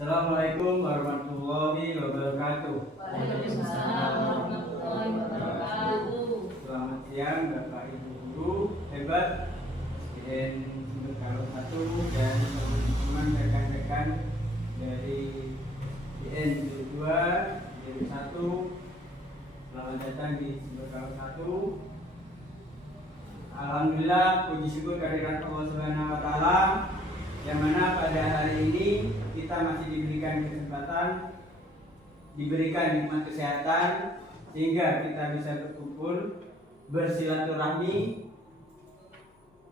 Assalamualaikum warahmatullahi wabarakatuh. Waalaikumsalam warahmatullahi wabarakatuh. Selamat siang Bapak Ibu Guru hebat SDN Sumber Kalau 1 dan teman-teman rekan-rekan dari SDN 2 SDN 1. Selamat datang di Sumber Kalau 1. Alhamdulillah, puji syukur kehadirat Allah Subhanahu wa taala yang mana pada hari ini kita masih diberikan kesempatan, diberikan nikmat kesehatan sehingga kita bisa berkumpul bersilaturahmi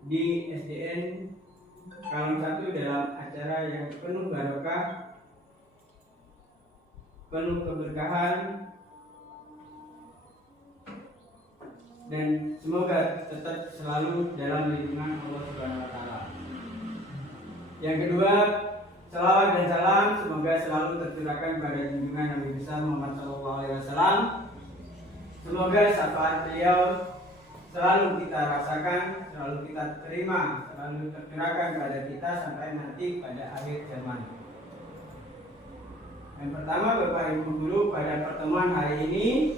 di SDN Kalong 1 dalam acara yang penuh barokah, penuh keberkahan, dan semoga tetap selalu dalam lindungan Allah Subhanahu wa taala. Yang kedua, selawat dan salam semoga selalu tercurahkan pada junjungan Nabi besar Muhammad SAW. Semoga syafaat beliau selalu kita rasakan, selalu kita terima, selalu tercurahkan pada kita sampai nanti pada akhir zaman. Yang pertama, Bapak Ibu Guru, pada pertemuan hari ini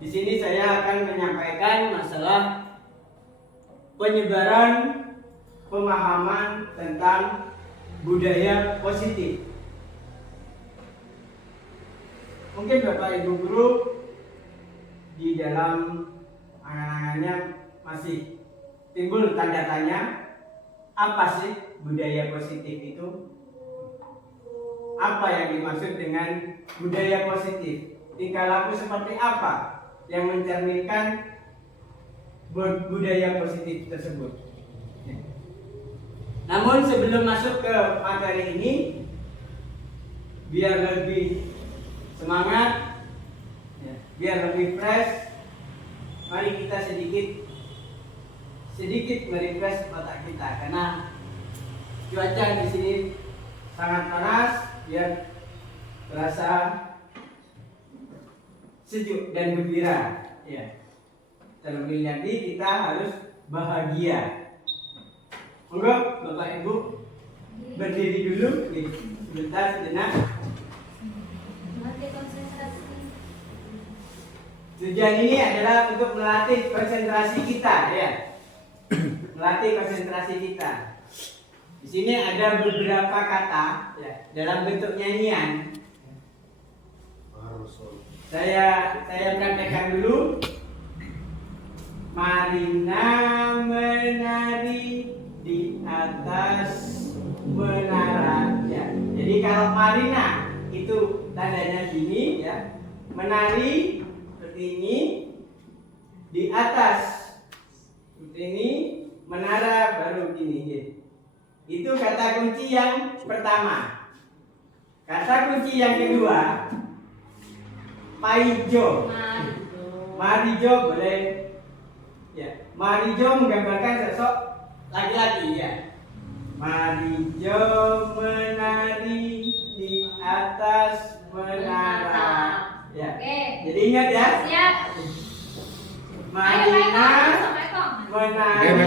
di sini saya akan menyampaikan masalah penyebaran pemahaman tentang budaya positif. Mungkin Bapak Ibu Guru di dalam angan-angannya masih timbul tanda tanya, apa sih budaya positif itu? Apa yang dimaksud dengan budaya positif? Tingkah laku seperti apa yang mencerminkan budaya positif tersebut? Namun sebelum masuk ke materi ini, biar lebih semangat, biar lebih fresh, mari kita sedikit merefresh otak kita karena cuaca di sini sangat panas, biar terasa sejuk dan gembira. Terlebih lagi kita harus bahagia. Monggo Bapak Ibu berdiri dulu sebentar sejenak. Tujuan ini adalah untuk melatih konsentrasi kita, melatih konsentrasi kita. Di sini ada beberapa kata dalam bentuk nyanyian. Saya praktekkan dulu. Marina menari di atas menara. Jadi kalau Marina itu tandanya gini, menari seperti ini, di atas seperti ini, menara baru gini. Itu kata kunci yang pertama. Kata kunci yang kedua, Paijo. Marijo boleh. Marijo menggambarkan sosok laki-laki, Marijo menari di atas menara. Jadi ingat ya. Siap. Marina menari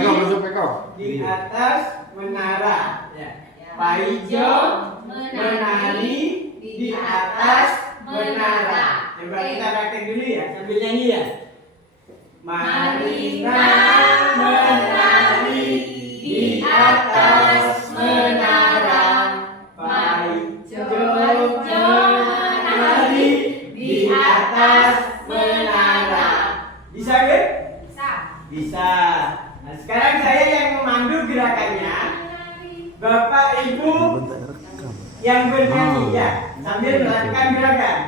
di atas menara. Paijo menari di atas menara. Coba kita praktek dulu ya, sambil nyanyi ya. Marina menari di atas menara, Paijo menari di atas menara. Bisa kan? Bisa. Nah, sekarang saya yang memandu gerakannya. Bapak Ibu yang bernyanyi sambil melakukan gerakan.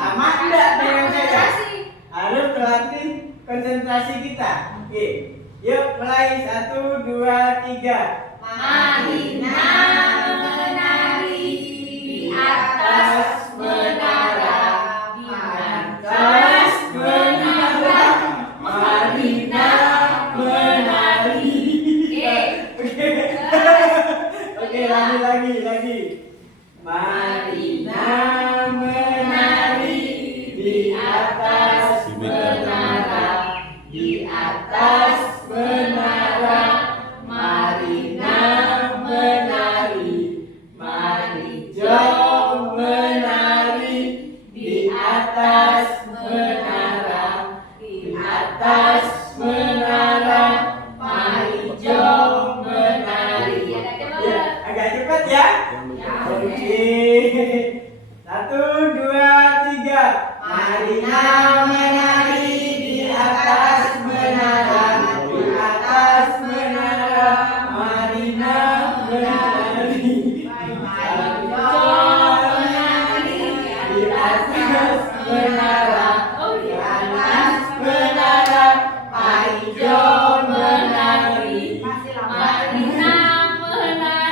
Sama enggak dengan saya? Harus melatih konsentrasi kita. Yuk mulai 1, 2, 3. Marina menari di atas menara, di atas menara. Marina menari. Oke, lagi. Marina menari di atas menara, di atas menara. Marina menari, Marina Oke. 1, 2, 3. Marilah menari di atas menara, di atas menara. Marilah menari, marilah menari di atas menara, di atas menara. Paijo menari.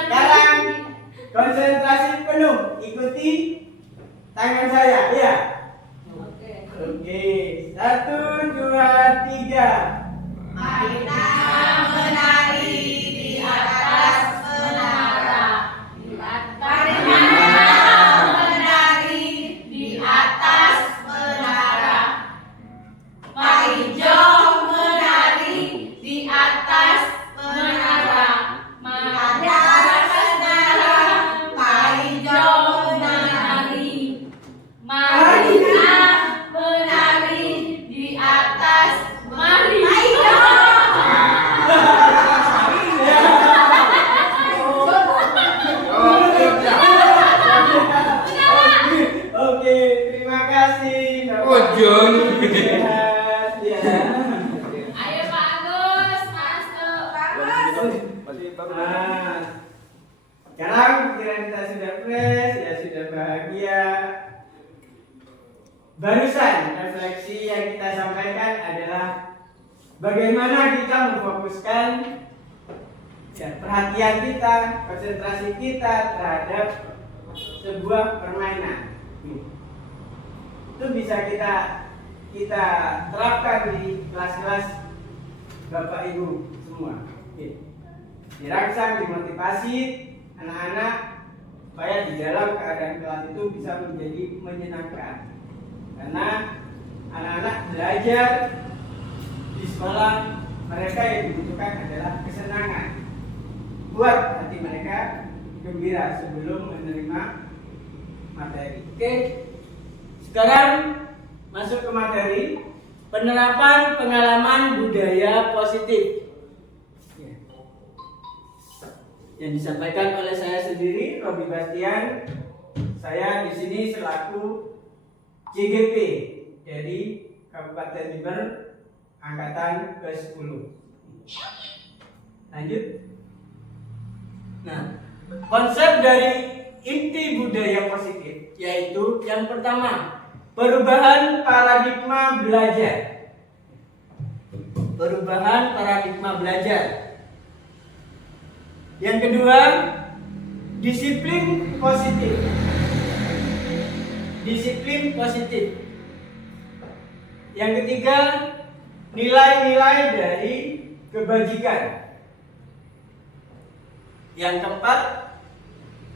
Sekarang konsentrasi penuh, ikuti tangan saya, ya. Oke, 1, 2, 3. Marilah menari di atas menara. Marilah menari di atas menara. Paijo menari di atas menara. Marilah menara. Paijo menari. Marilah menari di atas mari. Oke, terima kasih. Ujung. Sehat, ya. Ayo Pak Agus, masuk. Nah, sekarang pikiran kita sudah fresh, ya sudah bahagia. Barusan refleksi yang kita sampaikan adalah bagaimana kita memfokuskan perhatian kita, konsentrasi kita terhadap sebuah permainan. Itu bisa kita terapkan di kelas-kelas Bapak Ibu semua. Dirangsang, dimotivasi anak-anak supaya di dalam keadaan kelas itu bisa menjadi menyenangkan. Karena anak-anak belajar di sekolah, mereka yang dibutuhkan adalah kesenangan. Buat hati mereka gembira sebelum menerima materi. Oke. Sekarang masuk ke materi penerapan pengalaman budaya positif. Yang disampaikan oleh saya sendiri, Robi Bastian. Saya di sini selaku CGP dari Kabupaten Jember angkatan ke-10. Lanjut. Nah, konsep dari inti budaya positif yaitu yang pertama, perubahan paradigma belajar. Perubahan paradigma belajar. Yang kedua, disiplin positif. Disiplin positif. Yang ketiga, nilai-nilai dari kebajikan. Yang keempat,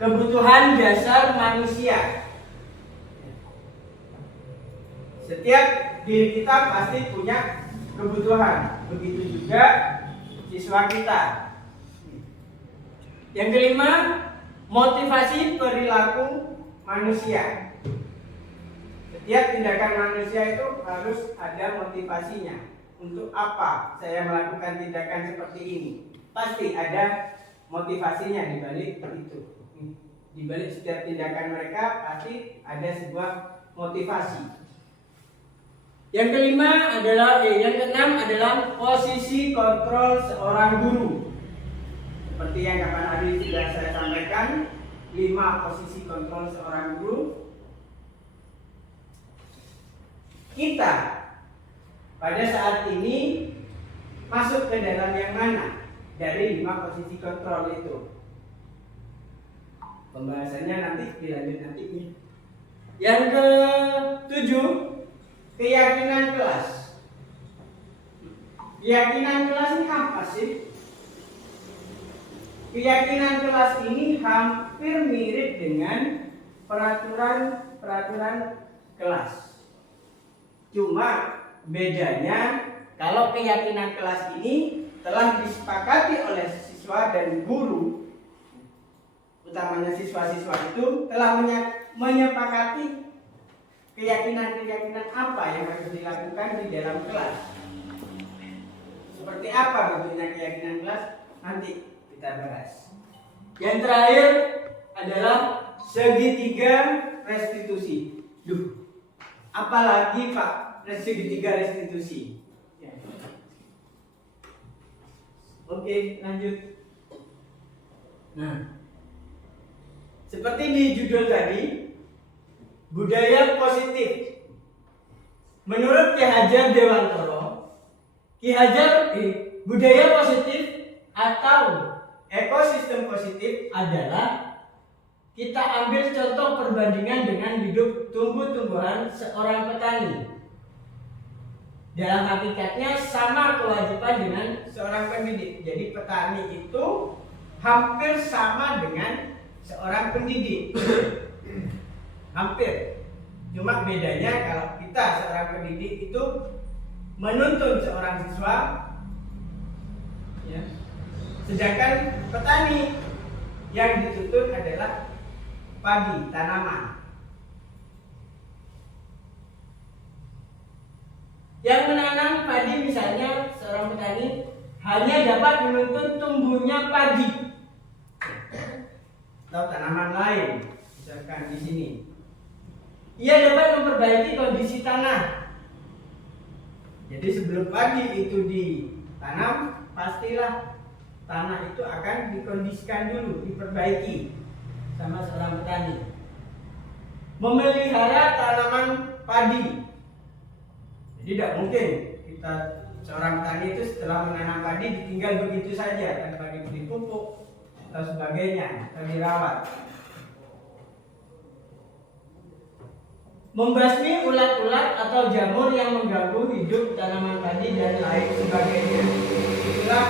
kebutuhan dasar manusia. Setiap diri kita pasti punya kebutuhan. Begitu juga siswa kita. Yang kelima, motivasi perilaku manusia. Setiap tindakan manusia itu harus ada motivasinya. Untuk apa saya melakukan tindakan seperti ini? Pasti ada motivasinya di balik itu. Di balik setiap tindakan mereka pasti ada sebuah motivasi. Yang kelima adalah yang keenam adalah posisi kontrol seorang guru. Seperti yang kapan hari sudah saya sampaikan, 5 posisi kontrol seorang guru. Kita pada saat ini masuk ke dalam yang mana dari 5 posisi kontrol itu? Pembahasannya nanti dilanjut nanti nih. Yang ke-7, keyakinan kelas. Keyakinan kelas ini apa sih? Keyakinan kelas ini hampir mirip dengan peraturan kelas. Cuma bedanya kalau keyakinan kelas ini telah disepakati oleh siswa dan guru, utamanya siswa-siswa itu telah menyepakati keyakinan-keyakinan apa yang harus dilakukan di dalam kelas. Seperti apa bentuknya keyakinan kelas nanti kita bahas. Yang terakhir, adalah segitiga restitusi. Duh, apalagi Pak segitiga restitusi? Ya. Oke, lanjut. Nah, seperti di judul tadi, budaya positif. Menurut Ki Hajar Dewantoro, budaya positif atau ekosistem positif adalah kita ambil contoh perbandingan dengan hidup tumbuh-tumbuhan seorang petani. Dalam hakikatnya sama kewajiban dengan seorang pendidik. Jadi petani itu hampir sama dengan seorang pendidik. Hampir. Cuma bedanya kalau kita seorang pendidik itu menuntun seorang siswa, ya. Sedangkan petani yang dituntun adalah padi, tanaman. Yang menanam padi misalnya seorang petani hanya dapat menuntun tumbuhnya padi atau tanaman lain, misalkan di sini. Ia dapat memperbaiki kondisi tanah. Jadi sebelum padi itu ditanam, pastilah tanah itu akan dikondisikan dulu, diperbaiki sama seorang petani. Memelihara tanaman padi. Jadi tidak mungkin kita seorang petani itu setelah menanam padi ditinggal begitu saja tanpa diberi pupuk atau sebagainya, atau dirawat. Membasmi ulat-ulat atau jamur yang mengganggu hidup tanaman padi dan lain sebagainya. Itulah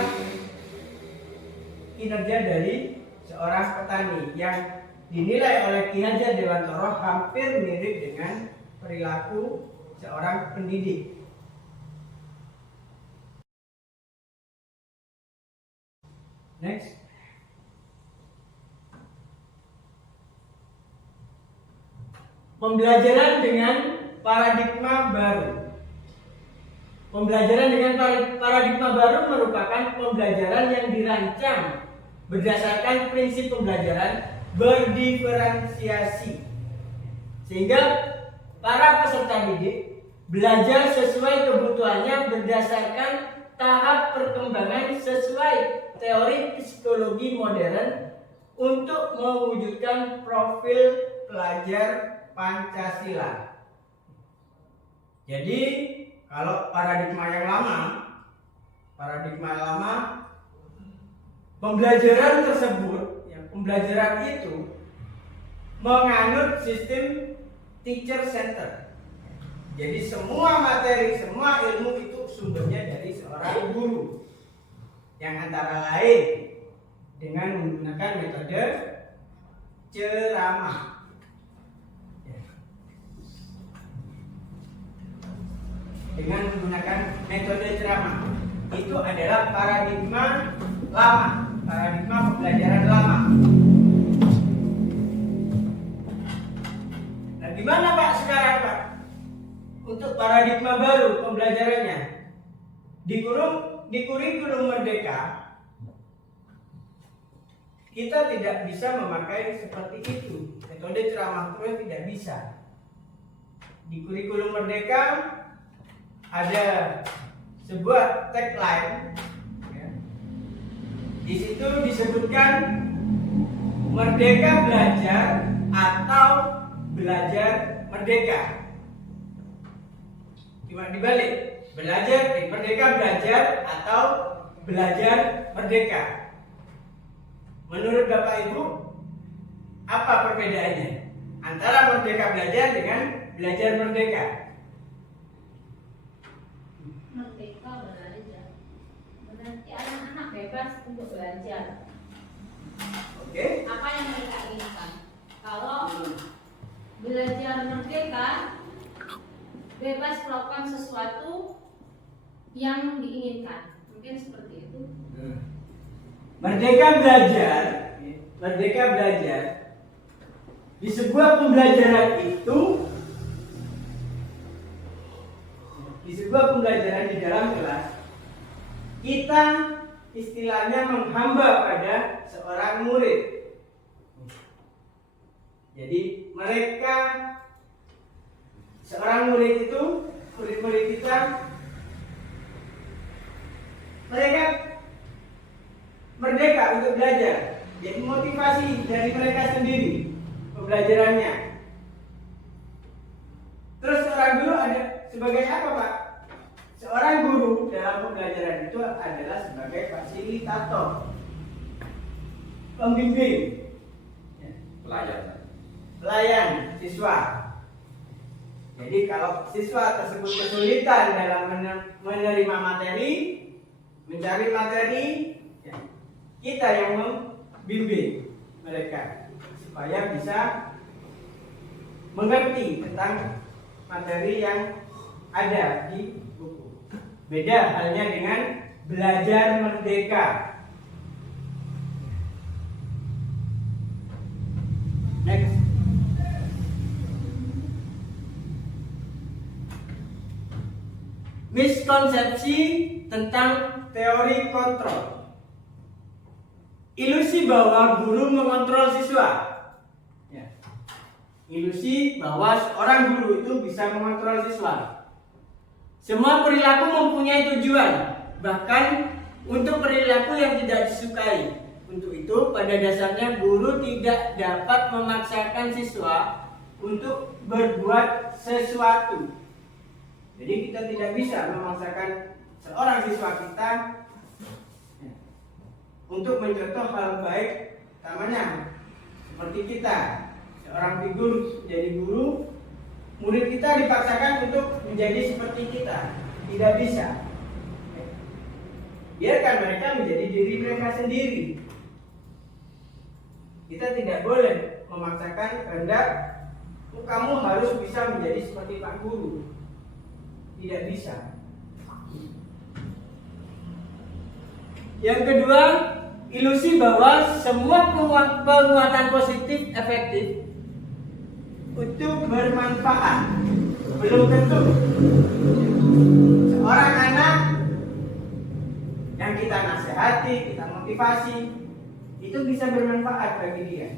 kinerja dari seorang petani yang dinilai oleh Ki Hajar Dewantoro hampir mirip dengan perilaku seorang pendidik. Next. Pembelajaran dengan paradigma baru. Pembelajaran dengan paradigma baru merupakan pembelajaran yang dirancang berdasarkan prinsip pembelajaran berdiferensiasi, sehingga para peserta didik belajar sesuai kebutuhannya berdasarkan tahap perkembangan sesuai teori psikologi modern untuk mewujudkan profil pelajar Pancasila. Jadi kalau paradigma lama, pembelajaran tersebut, pembelajaran itu menganut sistem teacher center. Jadi semua materi, semua ilmu itu sumbernya dari seorang guru, yang antara lain dengan menggunakan metode ceramah. Dengan menggunakan metode ceramah, itu adalah paradigma lama, paradigma pembelajaran lama. Nah, gimana Pak sekarang Pak untuk paradigma baru pembelajarannya? Di kurikulum Merdeka kita tidak bisa memakai seperti itu, metode ceramah terus tidak bisa. Di kurikulum Merdeka ada sebuah tagline, ya. Di situ disebutkan merdeka belajar atau belajar merdeka. Cuma dibalik, merdeka belajar atau belajar merdeka. Menurut Bapak Ibu, apa perbedaannya antara merdeka belajar dengan belajar merdeka? Merdeka belajar. Berarti anak-anak bebas untuk belajar. Oke. Apa yang mereka inginkan? Kalau belajar merdeka, bebas melakukan sesuatu yang diinginkan. Mungkin seperti itu. Merdeka belajar di sebuah pembelajaran itu, di sebuah pembelajaran di dalam kelas, kita istilahnya menghamba pada seorang murid. Jadi mereka, seorang murid itu, murid-murid kita, mereka merdeka untuk belajar. Jadi motivasi dari mereka sendiri pembelajarannya. Terus seorang guru ada sebagai apa, Pak? Seorang guru dalam pembelajaran itu adalah sebagai fasilitator, pembimbing, pelayan siswa. Jadi kalau siswa tersebut kesulitan dalam menerima materi, mencari materi, ya, kita yang membimbing mereka supaya bisa mengerti tentang materi yang ada di buku. Beda halnya dengan belajar merdeka. Next. Miskonsepsi tentang teori kontrol. Ilusi bahwa guru mengontrol siswa. Ya. Ilusi bahwa seorang guru itu bisa mengontrol siswa. Semua perilaku mempunyai tujuan, bahkan untuk perilaku yang tidak disukai. Untuk itu, pada dasarnya guru tidak dapat memaksakan siswa untuk berbuat sesuatu. Jadi kita tidak bisa memaksakan seorang siswa kita untuk mencontoh hal baik, utamanya seperti kita, seorang figur jadi guru, murid kita dipaksakan untuk menjadi seperti kita. Tidak bisa. Biarkan mereka menjadi diri mereka sendiri. Kita tidak boleh memaksakan kehendak kamu harus bisa menjadi seperti Pak Guru. Tidak bisa. Yang kedua, ilusi bahwa semua penguatan positif efektif untuk bermanfaat. Belum tentu. Seorang anak yang kita nasihati, kita motivasi, itu bisa bermanfaat bagi dia.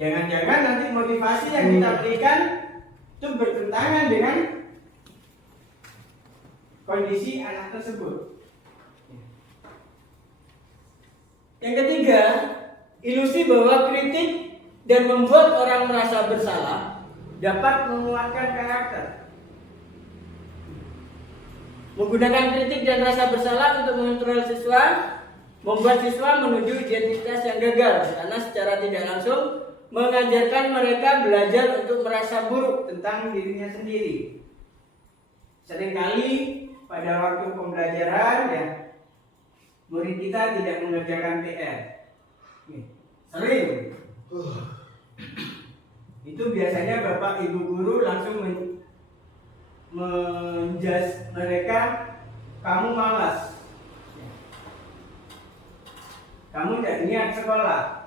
Jangan-jangan nanti motivasi yang kita berikan itu bertentangan dengan kondisi anak tersebut. Yang ketiga, ilusi bahwa kritik dan membuat orang merasa bersalah dapat menguatkan karakter. Menggunakan kritik dan rasa bersalah untuk mengontrol siswa membuat siswa menuju identitas yang gagal, karena secara tidak langsung mengajarkan mereka belajar untuk merasa buruk tentang dirinya sendiri. Seringkali pada waktu pembelajaran ya, murid kita tidak mengerjakan PR. Sering. Itu biasanya bapak ibu guru langsung menjudge mereka, kamu malas, kamu tidak niat sekolah.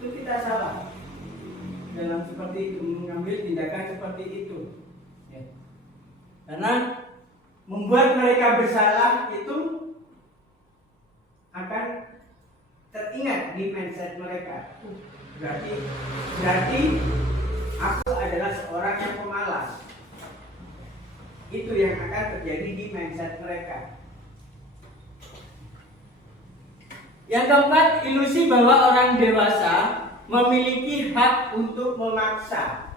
Itu kita salah dalam seperti itu, mengambil tindakan seperti itu ya. Karena membuat mereka bersalah itu akan teringat di mindset mereka. Berarti aku adalah seorang yang pemalas. Itu yang akan terjadi di mindset mereka. Yang keempat, ilusi bahwa orang dewasa memiliki hak untuk memaksa.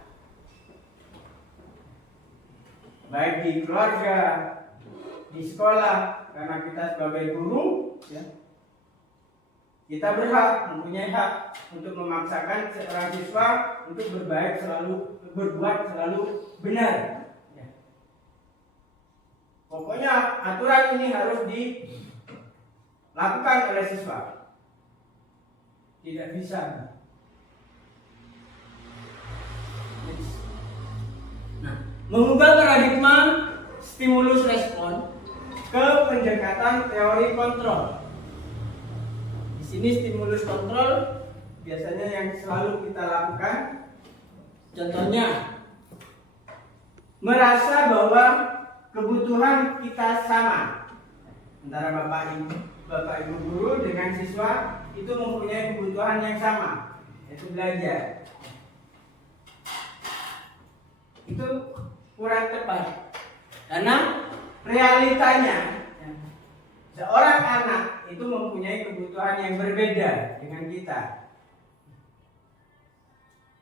Baik di keluarga, di sekolah, karena kita sebagai guru, ya, kita mempunyai hak untuk memaksakan seorang siswa untuk berbuat selalu benar. Ya. Pokoknya aturan ini harus dilakukan oleh siswa. Tidak bisa. Nah, mengubah paradigma stimulus respon ke pendekatan teori kontrol. Di sini stimulus kontrol biasanya yang selalu kita lakukan. Contohnya, merasa bahwa kebutuhan kita sama antara bapak ibu guru dengan siswa. itu mempunyai kebutuhan yang sama, yaitu belajar. Itu kurang tepat, karena realitanya seorang anak itu mempunyai kebutuhan yang berbeda dengan kita.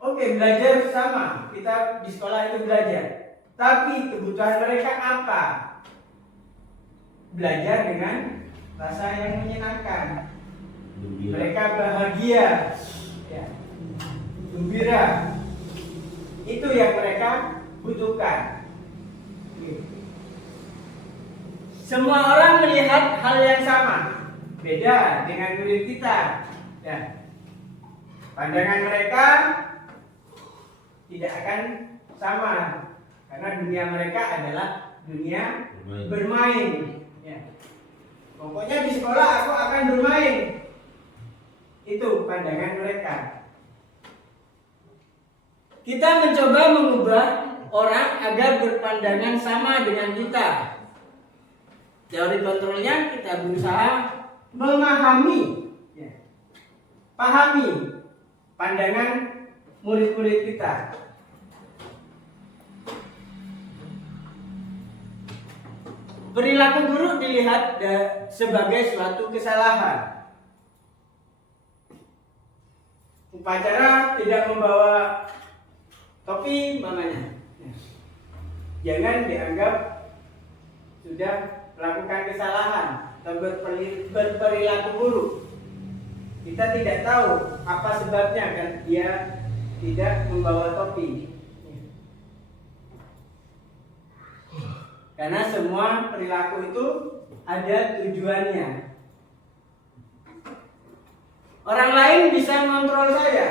Oke, belajar sama, kita di sekolah itu belajar, tapi kebutuhan mereka apa? Belajar dengan rasa yang menyenangkan, mereka bahagia, ya, gembira. Itu yang mereka butuhkan. Semua orang melihat hal yang sama, beda dengan murid kita. Ya. Pandangan mereka tidak akan sama, karena dunia mereka adalah dunia bermain. Ya. Pokoknya di sekolah aku akan bermain. Itu pandangan mereka. Kita mencoba mengubah orang agar berpandangan sama dengan kita. Teori kontrolnya kita berusaha memahami, ya, pahami pandangan murid-murid kita. Perilaku buruk dilihat sebagai suatu kesalahan. Upacara tidak membawa topi mamanya, jangan dianggap sudah melakukan kesalahan atau berperilaku buruk. Kita tidak tahu apa sebabnya kan dia tidak membawa topi. Karena semua perilaku itu ada tujuannya. Orang lain bisa mengontrol saya.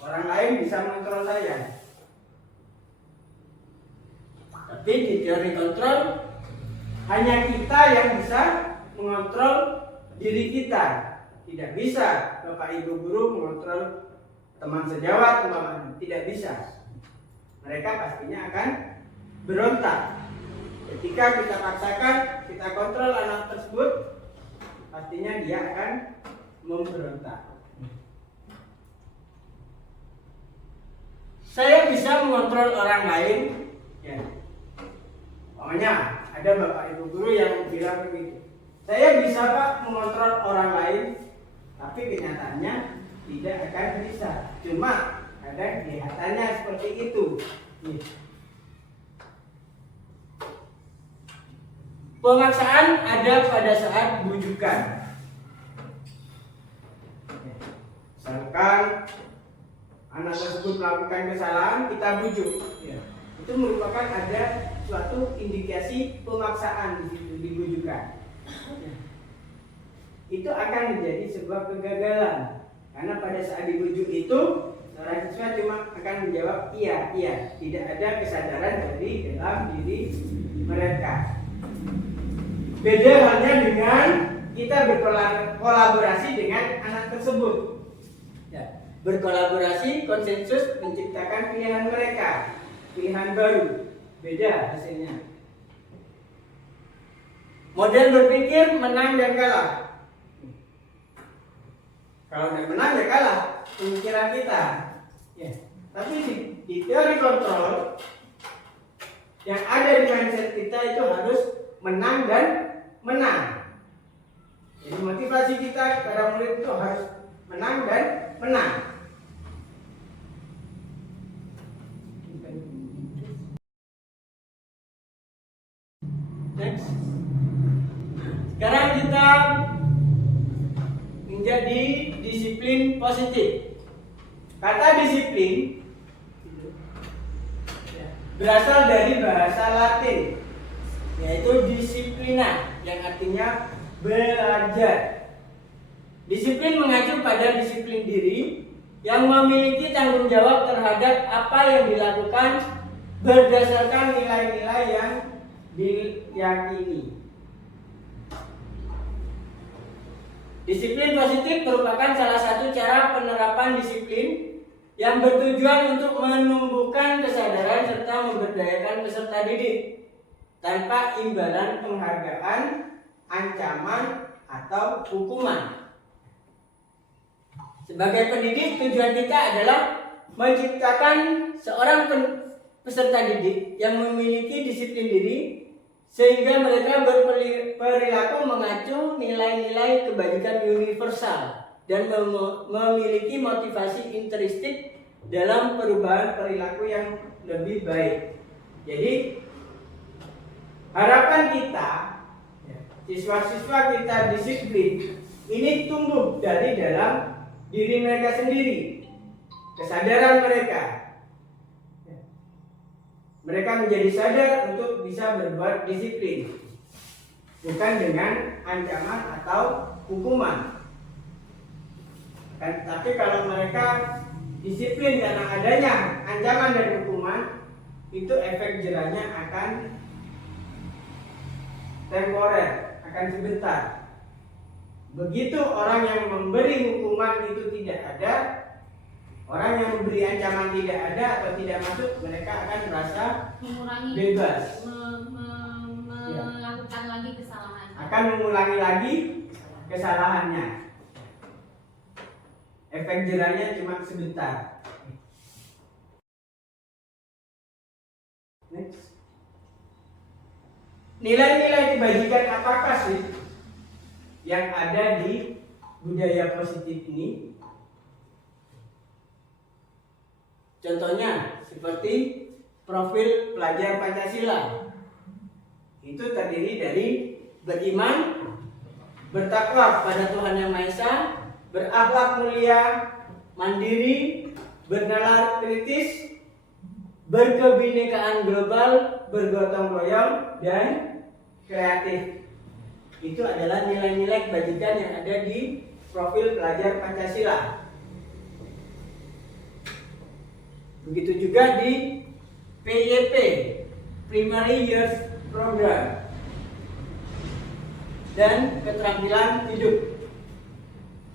Orang lain bisa mengontrol saya. Tapi di teori kontrol hanya kita yang bisa mengontrol diri kita. Tidak bisa Bapak Ibu guru mengontrol teman sejawat, tidak bisa. Mereka pastinya akan berontak. Ketika kita paksakan, kita kontrol anak tersebut, pastinya dia akan memberontak. Saya bisa mengontrol orang lain, ya. Pokoknya ada Bapak Ibu guru yang bilang begitu. Saya bisa Pak mengontrol orang lain, tapi kenyataannya tidak akan bisa. Cuma kadang kelihatannya seperti itu. Pemaksaan ada pada saat bujukan. Misalkan anak tersebut melakukan kesalahan, kita bujuk. Itu merupakan ada suatu indikasi pemaksaan di situ, dibujukan. Itu akan menjadi sebuah kegagalan, karena pada saat dibujuk itu seorang siswa cuma akan menjawab iya, iya. Tidak ada kesadaran dari dalam diri mereka. Beda halnya dengan kita berkolaborasi dengan anak tersebut. Ya, berkolaborasi, konsensus, menciptakan pilihan mereka, pilihan baru. Beda hasilnya. Model berpikir menang dan kalah. Kalau tidak menang ya kalah pemikiran kita. Ya. Tapi di teori kontrol yang ada di mindset kita itu harus menang dan menang. Jadi motivasi kita para murid itu harus menang dan menang. Next. Sekarang kita menjadi disiplin positif. Kata disiplin berasal dari bahasa Latin, yaitu disiplina, yang artinya belajar. Disiplin mengacu pada disiplin diri yang memiliki tanggung jawab terhadap apa yang dilakukan berdasarkan nilai-nilai yang diyakini. Disiplin positif merupakan salah satu cara penerapan disiplin yang bertujuan untuk menumbuhkan kesadaran serta memberdayakan peserta didik tanpa imbalan penghargaan, ancaman, atau hukuman. Sebagai pendidik, tujuan kita adalah menciptakan seorang peserta didik yang memiliki disiplin diri sehingga mereka berperilaku mengacu nilai-nilai kebajikan universal dan memiliki motivasi intrinsik dalam perubahan perilaku yang lebih baik. Jadi harapan kita, siswa-siswa kita disiplin ini tumbuh dari dalam diri mereka sendiri, kesadaran mereka. Mereka menjadi sadar untuk bisa berbuat disiplin, bukan dengan ancaman atau hukuman. Tapi kalau mereka disiplin karena adanya ancaman dan hukuman, itu efek jerahnya akan temporer, akan sebentar. Begitu orang yang memberi hukuman itu tidak ada, orang yang memberi ancaman tidak ada atau tidak masuk, mereka akan merasa mengurangi, bebas, melakukan lagi kesalahan, akan mengulangi lagi kesalahannya. Efek jerahnya cuma sebentar. Next. Nilai-nilai kebajikan apakah sih yang ada di budaya positif ini? Contohnya seperti profil pelajar Pancasila. Itu terdiri dari beriman, bertakwa pada Tuhan Yang Maha Esa, berakhlak mulia, mandiri, bernalar kritis, berkebinekaan global, bergotong royong, dan kreatif. Itu adalah nilai-nilai kebajikan yang ada di profil pelajar Pancasila. Begitu juga di PYP, Primary Years Program, dan keterampilan hidup.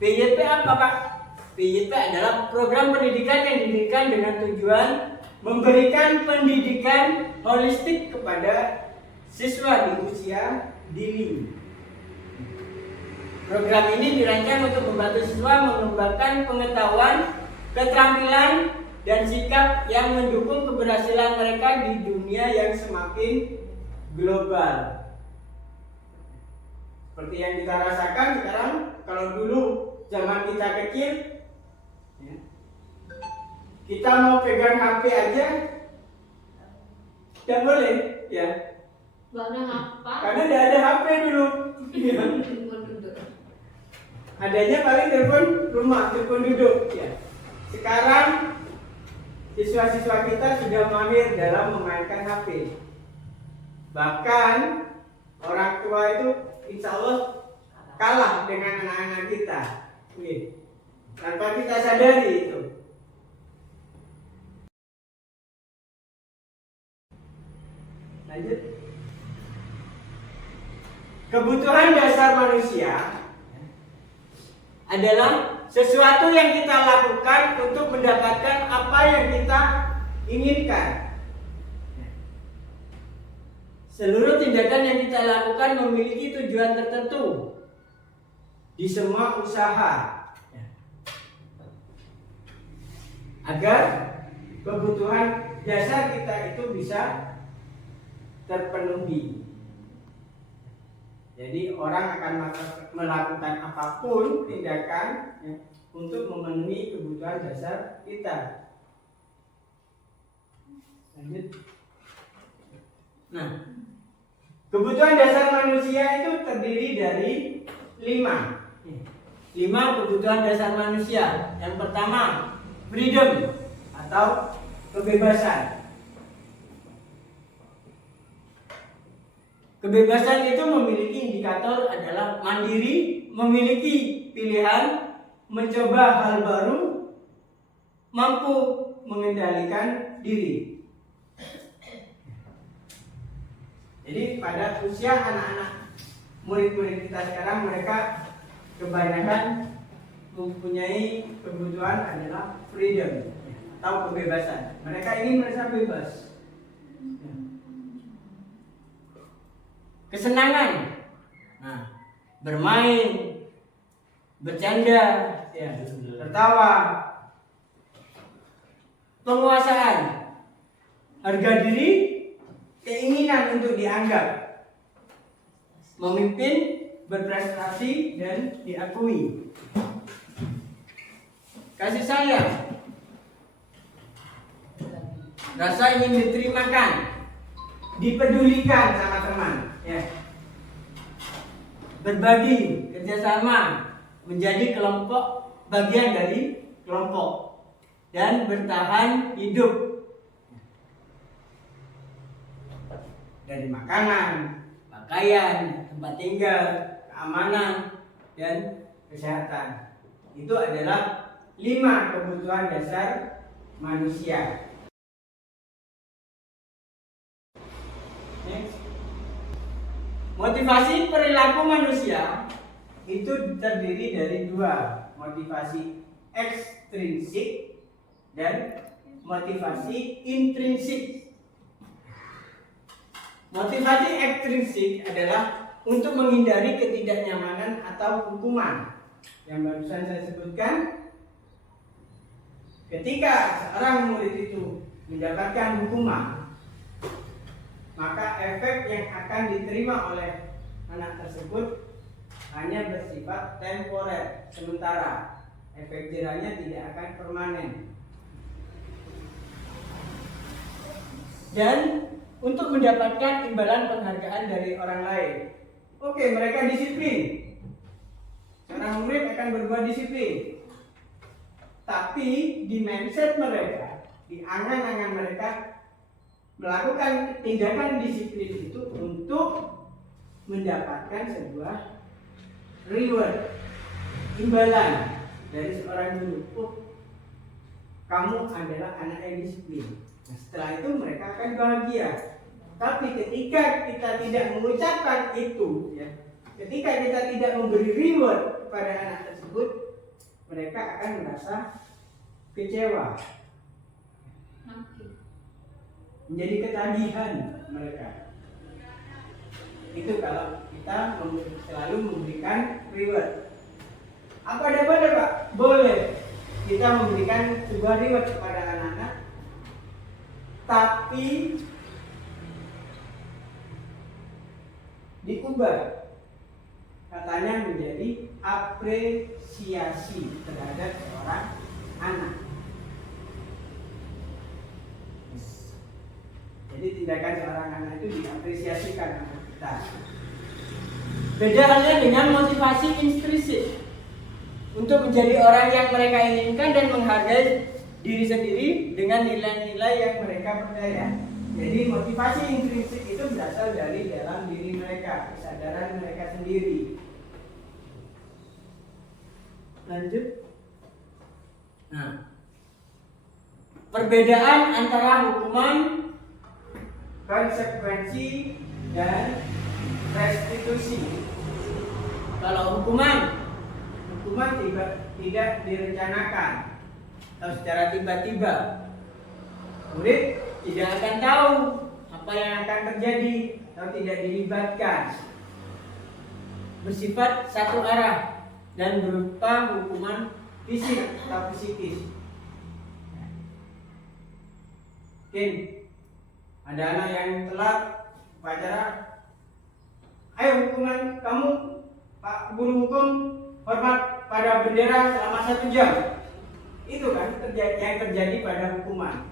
PYP apa, Pak? PYP adalah program pendidikan yang didirikan dengan tujuan memberikan pendidikan holistik kepada siswa di usia dini. Program ini dirancang untuk membantu siswa mengembangkan pengetahuan, keterampilan, dan sikap yang mendukung keberhasilan mereka di dunia yang semakin global. Seperti yang kita rasakan sekarang, kalau dulu zaman kita kecil, kita mau pegang HP aja tidak boleh, ya. Gak ada apa? Karena tidak ada HP dulu. Adanya paling telepon rumah, telepon duduk. Ya. Sekarang siswa-siswa kita sudah mahir dalam memainkan HP. Bahkan orang tua itu insya Allah kalah dengan anak-anak kita. Tanpa kita sadari itu. Lanjut. Kebutuhan dasar manusia adalah sesuatu yang kita lakukan untuk mendapatkan apa yang kita inginkan. Seluruh tindakan yang kita lakukan memiliki tujuan tertentu di semua usaha agar kebutuhan dasar kita itu bisa terpenuhi. Jadi orang akan melakukan apapun tindakan untuk memenuhi kebutuhan dasar kita. Lanjut. Nah, kebutuhan dasar manusia itu terdiri dari 5 kebutuhan dasar manusia. Yang pertama, freedom atau kebebasan. Kebebasan itu memiliki indikator adalah mandiri, memiliki pilihan, mencoba hal baru, mampu mengendalikan diri. Jadi pada usia anak-anak murid-murid kita sekarang, mereka kebanyakan mempunyai kebutuhan adalah freedom atau kebebasan. Mereka ingin merasa bebas. Kesenangan. Nah, bermain, bercanda, ya, tertawa, penguasaan, harga diri, keinginan untuk dianggap, memimpin, berprestasi, dan diakui. Kasih sayang, rasa ingin diterimakan, dipedulikan sama teman, ya. Berbagi, kerjasama, menjadi kelompok, bagian dari kelompok, dan bertahan hidup dari makanan, pakaian, tempat tinggal, keamanan, dan kesehatan. Itu adalah 5 kebutuhan dasar manusia. Next. Motivasi perilaku manusia itu terdiri dari 2, motivasi ekstrinsik dan motivasi intrinsik. Motivasi ekstrinsik adalah untuk menghindari ketidaknyamanan atau hukuman. Yang barusan saya sebutkan, ketika seorang murid itu mendapatkan hukuman, maka efek yang akan diterima oleh anak tersebut hanya bersifat temporer, sementara. Efek jerahnya tidak akan permanen. Dan untuk mendapatkan imbalan penghargaan dari orang lain, oke, mereka disiplin. Seorang murid akan berbuat disiplin. Tapi di mindset mereka, di angan-angan mereka, melakukan tindakan disiplin itu untuk mendapatkan sebuah reward, imbalan dari seorang guru. Oh, kamu adalah anak yang disiplin. Nah, setelah itu mereka akan bahagia. Tapi ketika kita tidak mengucapkan itu, ya, ketika kita tidak memberi reward kepada anak tersebut, mereka akan merasa kecewa, menjadi ketagihan mereka. Itu kalau kita selalu memberikan reward. Apa ada Pak? Boleh kita memberikan sebuah reward kepada anak-anak, tapi diubah katanya menjadi apresiasi terhadap seorang anak. Jadi tindakan seorang anak itu diapresiasikan oleh kita. Beda halnya dengan motivasi intrinsik, untuk menjadi orang yang mereka inginkan dan menghargai diri sendiri dengan nilai-nilai yang mereka percaya. Jadi motivasi intrinsik itu berasal dari dalam diri mereka, kesadaran mereka sendiri. Lanjut. Nah, perbedaan antara hukuman, konsekuensi, dan restitusi. Kalau hukuman tidak direncanakan atau secara tiba-tiba, murid tidak akan tahu apa yang akan terjadi atau tidak dilibatkan, bersifat satu arah dan berupa hukuman fisik atau psikis. Mungkin ada anak yang telat upacara, ayo hukuman kamu Pak Guru Hukum hormat pada bendera selama 1 jam. Itu kan yang terjadi pada hukuman.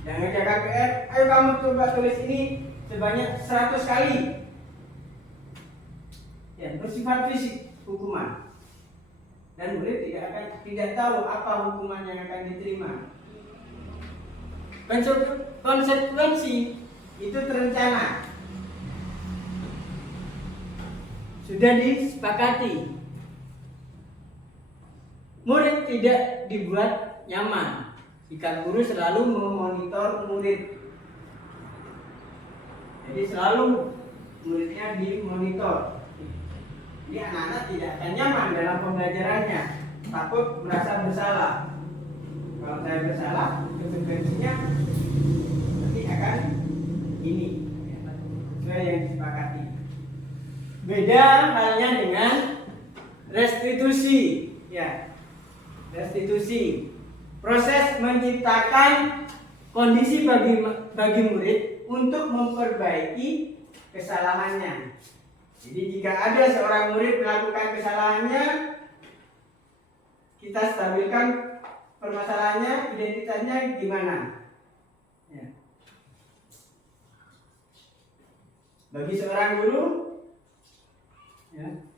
Dan ngajak KPR, ayo kamu coba tulis ini sebanyak 100 kali. Ya, bersifat fisik hukuman. Dan murid tidak tahu apa hukuman yang akan diterima. Konsekuensi itu terencana, sudah disepakati. Murid tidak dibuat nyaman jika guru selalu memonitor murid. Jadi selalu muridnya dimonitor. Jadi anak-anak tidak akan nyaman dalam pembelajarannya, takut merasa bersalah. Kalau saya bersalah, konsekuensinya nanti akan ini, sesuai yang disepakati. Beda halnya dengan restitusi, ya. Restitusi, proses menciptakan kondisi bagi murid untuk memperbaiki kesalahannya. Jadi jika ada seorang murid melakukan kesalahannya, kita stabilkan permasalahannya, identitasnya gimana. Ya. Bagi seorang guru, ya,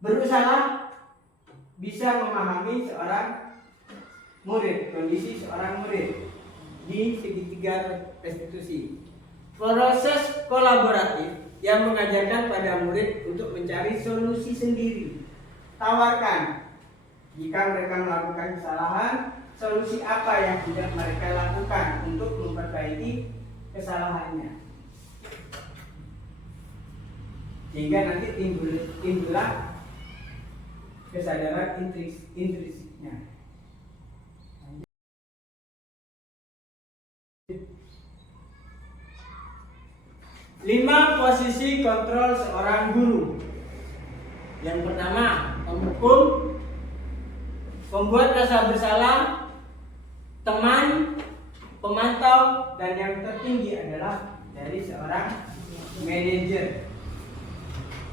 berusaha bisa memahami seorang murid, kondisi seorang murid di segitiga restitusi. Proses kolaboratif yang mengajarkan pada murid untuk mencari solusi sendiri. Tawarkan, jika mereka melakukan kesalahan, solusi apa yang tidak mereka lakukan untuk memperbaiki kesalahannya. Sehingga nanti timbullah kesadaran intrinsiknya. 5 posisi kontrol seorang guru. Yang pertama, penghukum, pembuat rasa bersalah, teman, pemantau, dan yang tertinggi adalah dari seorang manajer.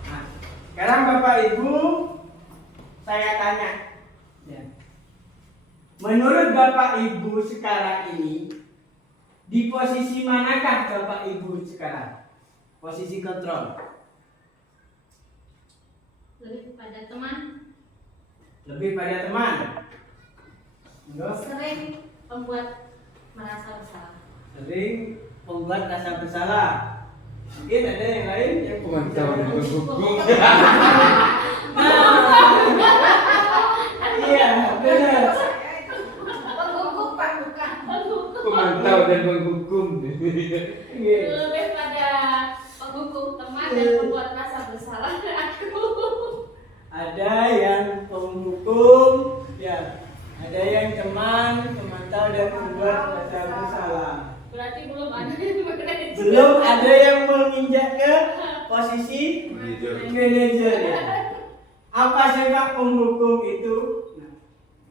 Nah, sekarang Bapak Ibu, saya tanya, ya. Menurut Bapak Ibu sekarang ini, di posisi manakah Bapak Ibu sekarang? Posisi kontrol. Lebih pada teman. Lebih pada teman. Sering membuat merasa bersalah. Sering membuat rasa bersalah. Mungkin ada yang lain yang Pemantau dan penghukum. Iya, benar. Penghukum Pak, bukan. Pemantau dan penghukum. Iya. Lebih pada penghukum teman dan membuat rasa bersalah aku. Ada yang penghukum, ya. Ada yang teman, pemantau dan membuat rasa bersalah. Berarti belum ada yang manajer. Belum ada yang menginjak ke posisi manajer. Ya. Apa sifat penghukum itu? Nah,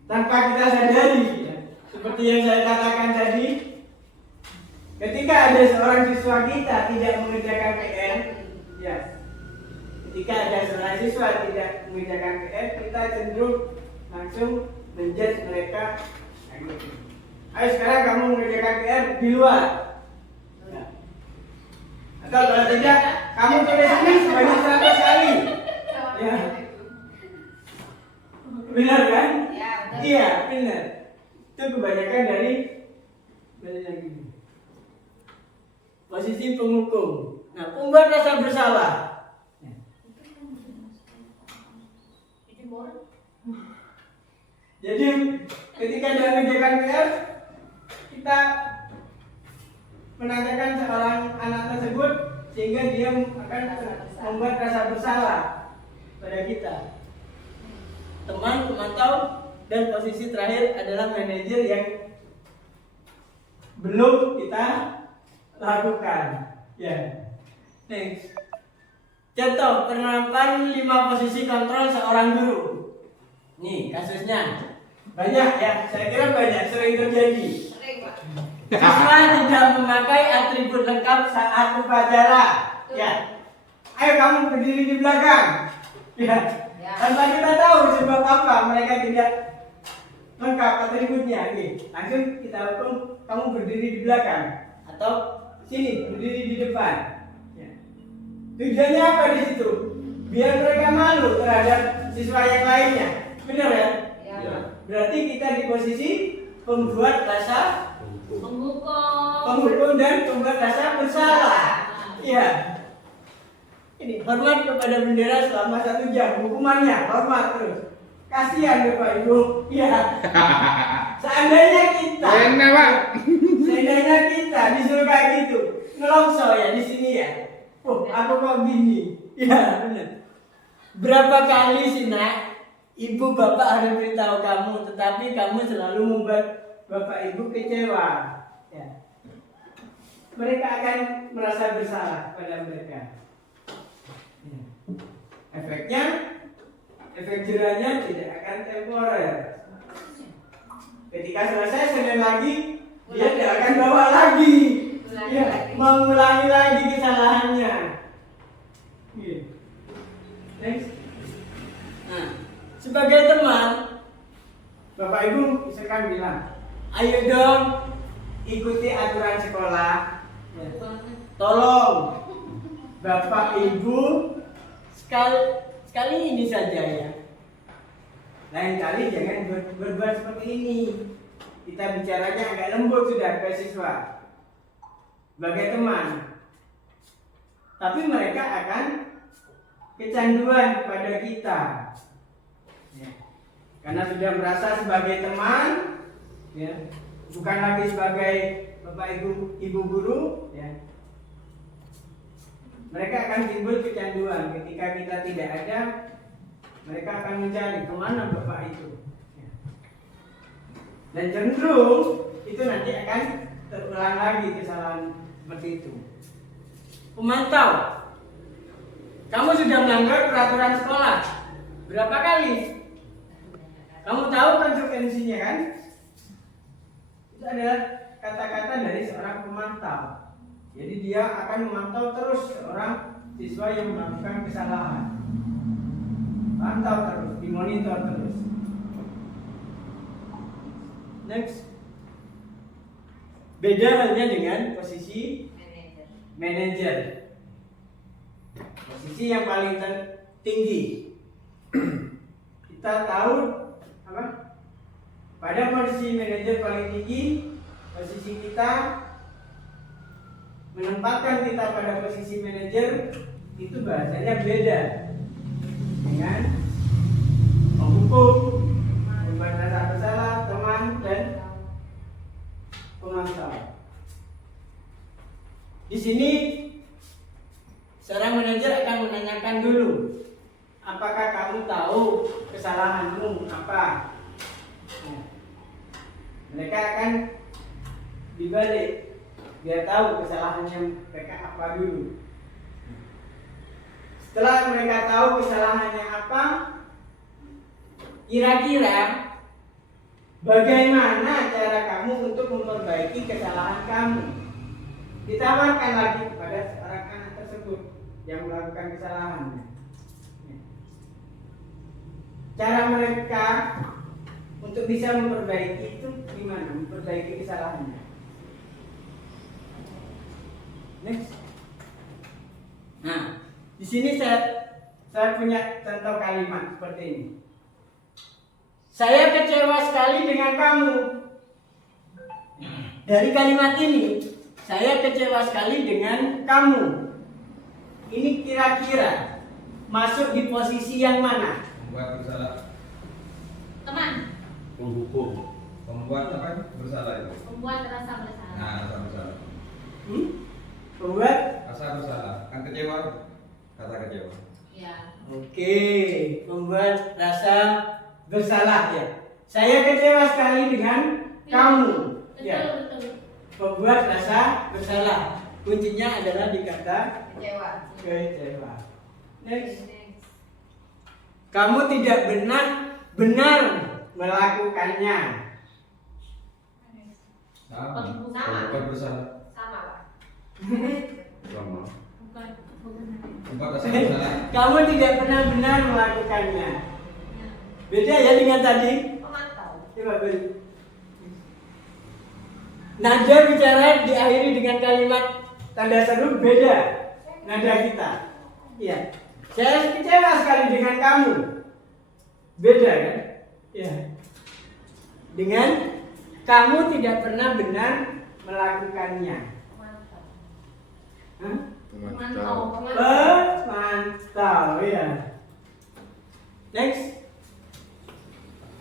tanpa kita sadari, ya. Seperti yang saya katakan tadi, ketika ada seorang siswa kita tidak mengerjakan PR, ya. Ketika ada seorang siswa tidak mengerjakan PR, kita cenderung langsung menjudge mereka. Ayo sekarang kamu mengerjakan PR di luar. Ya. Atau kalau tidak, kamu tulis ini sebanyak 100 kali. Ya. Benar kan? Ya, benar. Iya, benar. Itu kebanyakan dari posisi penghukum. Nah, pembuat rasa bersalah. Jadi ketika dia mengerjakan PR, kita menanyakan seorang anak tersebut sehingga dia akan membuat rasa bersalah pada kita. Teman, pemantau, dan posisi terakhir adalah manajer yang belum kita lakukan. Ya. Next. Contoh penerapan 5 posisi kontrol seorang guru. Nih kasusnya banyak ya, saya kira banyak, sering terjadi. Sering, Pak. Siswa tidak memakai atribut lengkap saat upacara. Ya. Ayo kamu berdiri di belakang. Ya. Tanpa kita tahu sebab apa mereka tidak lengkap atributnya. Nih, langsung kita hukum kamu berdiri di belakang atau sini berdiri di depan. Ya. Tujuannya apa di situ? Biar mereka malu terhadap siswa yang lainnya. Benar ya? Ya. Berarti kita di posisi pembuat rasa Penghukum dan pembuat rasa bersalah. Iya. Ini hormat kepada bendera selama 1 jam. Hukumannya hormat terus. Kasihan Bapak Ibu. Iya. Seandainya kita, seandainya kita disuruh kayak gitu, ngelongso ya di sini ya. Oh, aku kok gini. Iya, benar. Berapa kali sih nak, ibu bapak harus beritahu kamu, tetapi kamu selalu membuat bapak ibu kecewa. Ya. Mereka akan merasa bersalah pada mereka. Efeknya, efek jerahnya tidak akan temporer. Ketika selesai Senin lagi, dia tidak akan bawa lagi. Ya, mengulangi lagi kesalahannya. Iya. Next. Nah, sebagai teman, Bapak Ibu misalkan bilang, ayo dong ikuti aturan sekolah. Ya. Tolong Bapak Ibu sekali ini saja ya. Lain kali jangan berbuat seperti ini. Kita bicaranya agak lembut sudah ke siswa. Sebagai teman. Tapi mereka akan kecanduan pada kita. Ya. Karena sudah merasa sebagai teman, ya, bukan lagi sebagai Bapak Ibu guru, ya. Mereka akan timbul kecanduan. Ketika kita tidak ada, mereka akan mencari kemana Bapak itu. Ya. Dan cenderung itu nanti akan terulang lagi kesalahan seperti itu. Pemantau, kamu sudah melanggar peraturan sekolah berapa kali? Kamu tahu konsekuensinya kan? Itu adalah kata-kata dari seorang pemantau. Jadi dia akan memantau terus seorang siswa yang melakukan kesalahan. Pantau terus, dimonitor terus. Next. Beda halnya dengan posisi manajer. Posisi yang paling tinggi. Kita tahu apa? Pada posisi manajer paling tinggi, posisi kita menempatkan kita pada posisi manajer itu bahasanya beda dengan penghukum, pembuat rasa bersalah, teman, dan pemantau. Di sini seorang manajer akan menanyakan dulu, apakah kamu tahu kesalahanmu apa? Nah, mereka akan dibalik. Dia tahu kesalahannya mereka apa dulu. Setelah mereka tahu kesalahannya apa, kira-kira bagaimana cara kamu untuk memperbaiki kesalahan kamu? Ditawarkan lagi kepada seorang anak tersebut yang melakukan kesalahannya. Cara mereka untuk bisa memperbaiki itu gimana? Memperbaiki kesalahannya. Next. Nah, di sini saya punya contoh kalimat seperti ini. Saya kecewa sekali dengan kamu. Dari kalimat ini, saya kecewa sekali dengan kamu. Ini kira-kira masuk di posisi yang mana? Membuat bersalah. Teman. Penghukum. Membuat apa? Bersalah itu. Membuat rasa bersalah. Nah, rasa bersalah. Membuat Rasa bersalah. Kan kecewa. Kata kecewa. Ya. Oke, membuat rasa bersalah ya. Saya kecewa sekali dengan kamu. Ya. Betul. Membuat rasa bersalah. Kuncinya adalah di kata Kecewa. kecewa. Next. Kamu tidak benar melakukannya. Sama. Sama. Membuat bersalah. Sama, Pak. Sama. Bukan. Membuat rasa bersalah. Kamu tidak benar melakukannya. Ya. Beda ya dengan tadi. Pemantau. Coba beri. Nada bicara diakhiri dengan kalimat tanda seru beda. Nada kita. Iya. Saya kecewa sekali dengan kamu. Beda kan? Iya. Dengan kamu tidak pernah benar melakukannya. Pemantau. Hah? Pemantau. Mantap ya. Next.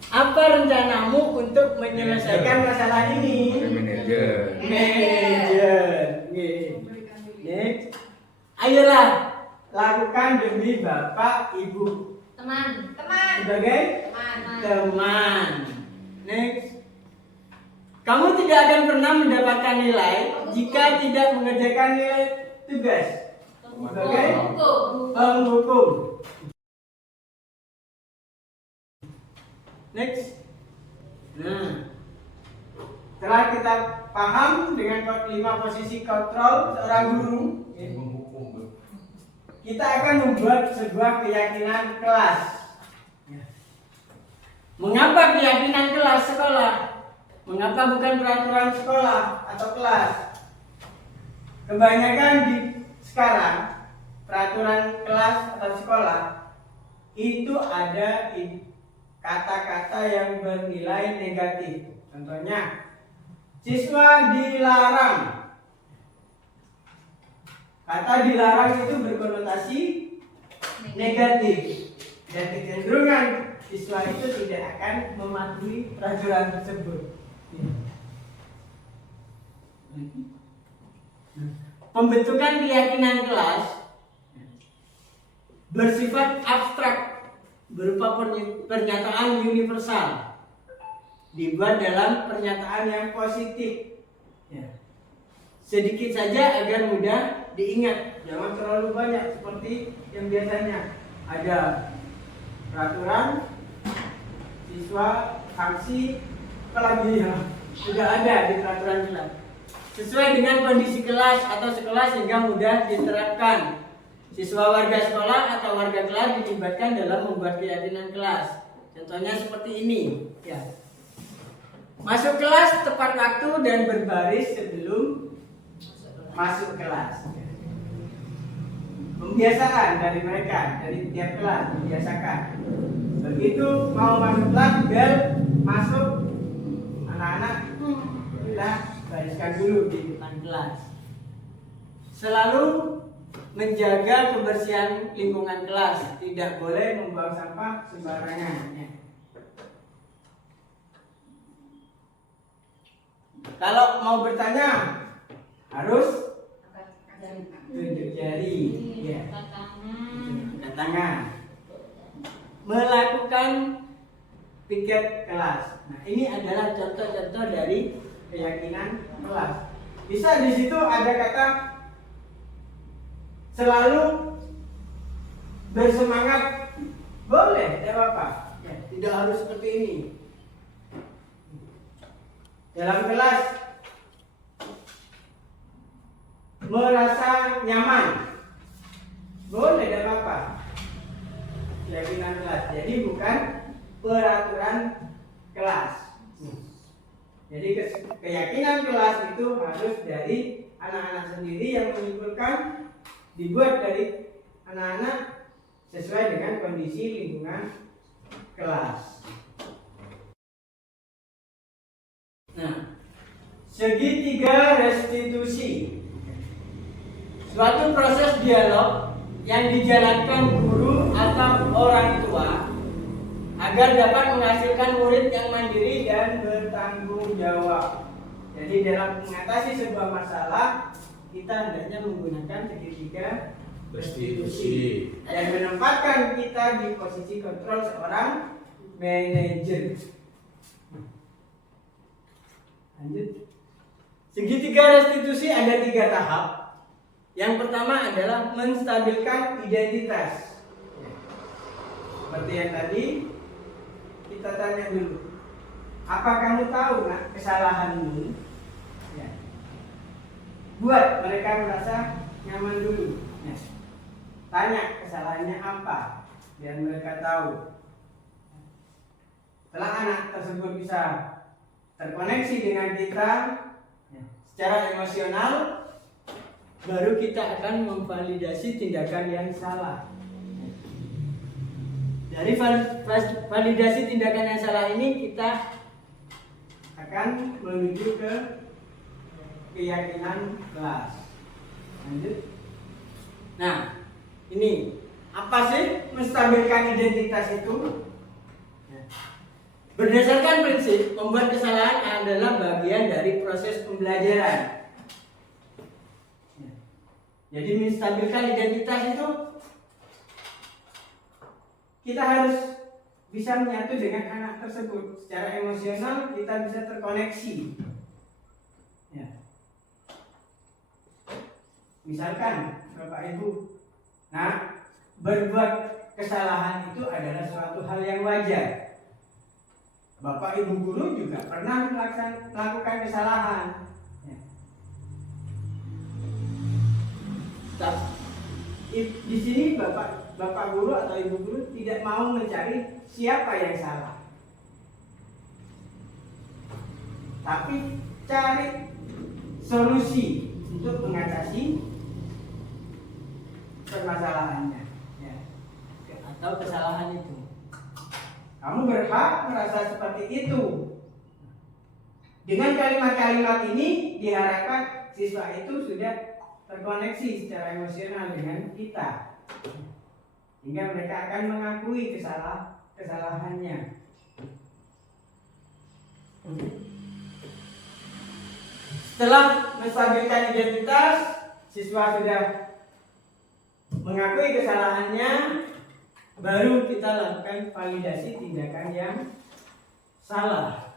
Apa rencanamu untuk menyelesaikan masalah ini? Manajer. Manajer. Next. Ayolah lakukan demi Bapak Ibu Teman. sebagai Teman. teman. Next. Kamu tidak akan pernah mendapatkan nilai jika tidak mengerjakan nilai tugas. Sebagai Hukum. penghukum. Next. Nah, setelah kita paham dengan 5 posisi kontrol seorang guru, Menghukum. kita akan membuat sebuah keyakinan kelas. Mengapa keyakinan kelas sekolah? Mengapa bukan peraturan sekolah atau kelas? Kebanyakan di sekarang peraturan kelas atau sekolah itu ada kata-kata yang bernilai negatif. Contohnya, siswa dilarang. Kata dilarang itu berkonotasi negatif dan kecenderungan siswa itu tidak akan mematuhi peraturan tersebut. Pembentukan keyakinan kelas bersifat abstrak berupa pernyataan universal, dibuat dalam pernyataan yang positif. Sedikit saja agar mudah diingat, jangan terlalu banyak seperti yang biasanya ada peraturan, siswa, sanksi, apalagi ya sudah ada di peraturan kelas. Sesuai dengan kondisi kelas atau sekolah sehingga mudah diterapkan. Siswa warga sekolah atau warga kelas dilibatkan dalam membuat keyakinan kelas. Contohnya seperti ini, ya. Masuk kelas tepat waktu dan berbaris sebelum masuk kelas. Pembiasaan dari mereka, dari tiap kelas membiasakan. Begitu mau masuk kelas, bel masuk, anak-anak kita bariskan dulu di depan kelas. Selalu menjaga kebersihan lingkungan kelas, tidak boleh membuang sampah sembarangan. Kalau mau bertanya harus tunjuk jari, ya. Angkat tangan. Melakukan piket kelas. Nah, ini adalah contoh-contoh dari keyakinan kelas. Bisa di situ ada kata selalu bersemangat, boleh, tidak apa-apa. Ya, tidak harus seperti ini. Dalam kelas merasa nyaman, boleh, tidak apa-apa. Keyakinan kelas. Jadi bukan peraturan kelas. Jadi keyakinan kelas itu harus dari anak-anak sendiri yang menyimpulkan, dibuat dari anak-anak sesuai dengan kondisi lingkungan kelas. Nah, segitiga restitusi, suatu proses dialog yang dijalankan guru atau orang tua agar dapat menghasilkan murid yang mandiri dan bertanggung jawab. Jadi dalam mengatasi sebuah masalah, kita hendaknya menggunakan segitiga restitusi dan menempatkan kita di posisi kontrol seorang manajer. Lanjut. Segitiga restitusi ada 3 tahap. Yang pertama adalah menstabilkan identitas. Seperti yang tadi kita tanya dulu, apa kamu tahu nak kesalahanmu? Ya. Buat mereka merasa nyaman dulu. Ya. Tanya kesalahannya apa, biar mereka tahu. Setelah anak tersebut bisa terkoneksi dengan kita ya, secara emosional, baru kita akan memvalidasi tindakan yang salah. Dari validasi tindakan yang salah ini, kita akan menuju ke keyakinan kelas. Lanjut. Nah, ini apa sih menstabilkan identitas itu? Berdasarkan prinsip, membuat kesalahan adalah bagian dari proses pembelajaran. Jadi menstabilkan identitas itu kita harus bisa menyatu dengan anak tersebut. Secara emosional kita bisa terkoneksi. Ya. Misalkan Bapak Ibu, berbuat kesalahan itu adalah suatu hal yang wajar. Bapak Ibu guru juga pernah melakukan kesalahan. Ya. Di sini Bapak guru atau Ibu guru tidak mau mencari siapa yang salah, tapi cari solusi untuk mengatasi permasalahannya, ya, atau kesalahan itu. Kamu berhak merasa seperti itu. Dengan kalimat-kalimat ini diharapkan siswa itu sudah terkoneksi secara emosional dengan kita, hingga mereka akan mengakui kesalahannya. Setelah menstabilkan identitas, siswa sudah mengakui kesalahannya, baru kita lakukan validasi tindakan yang salah.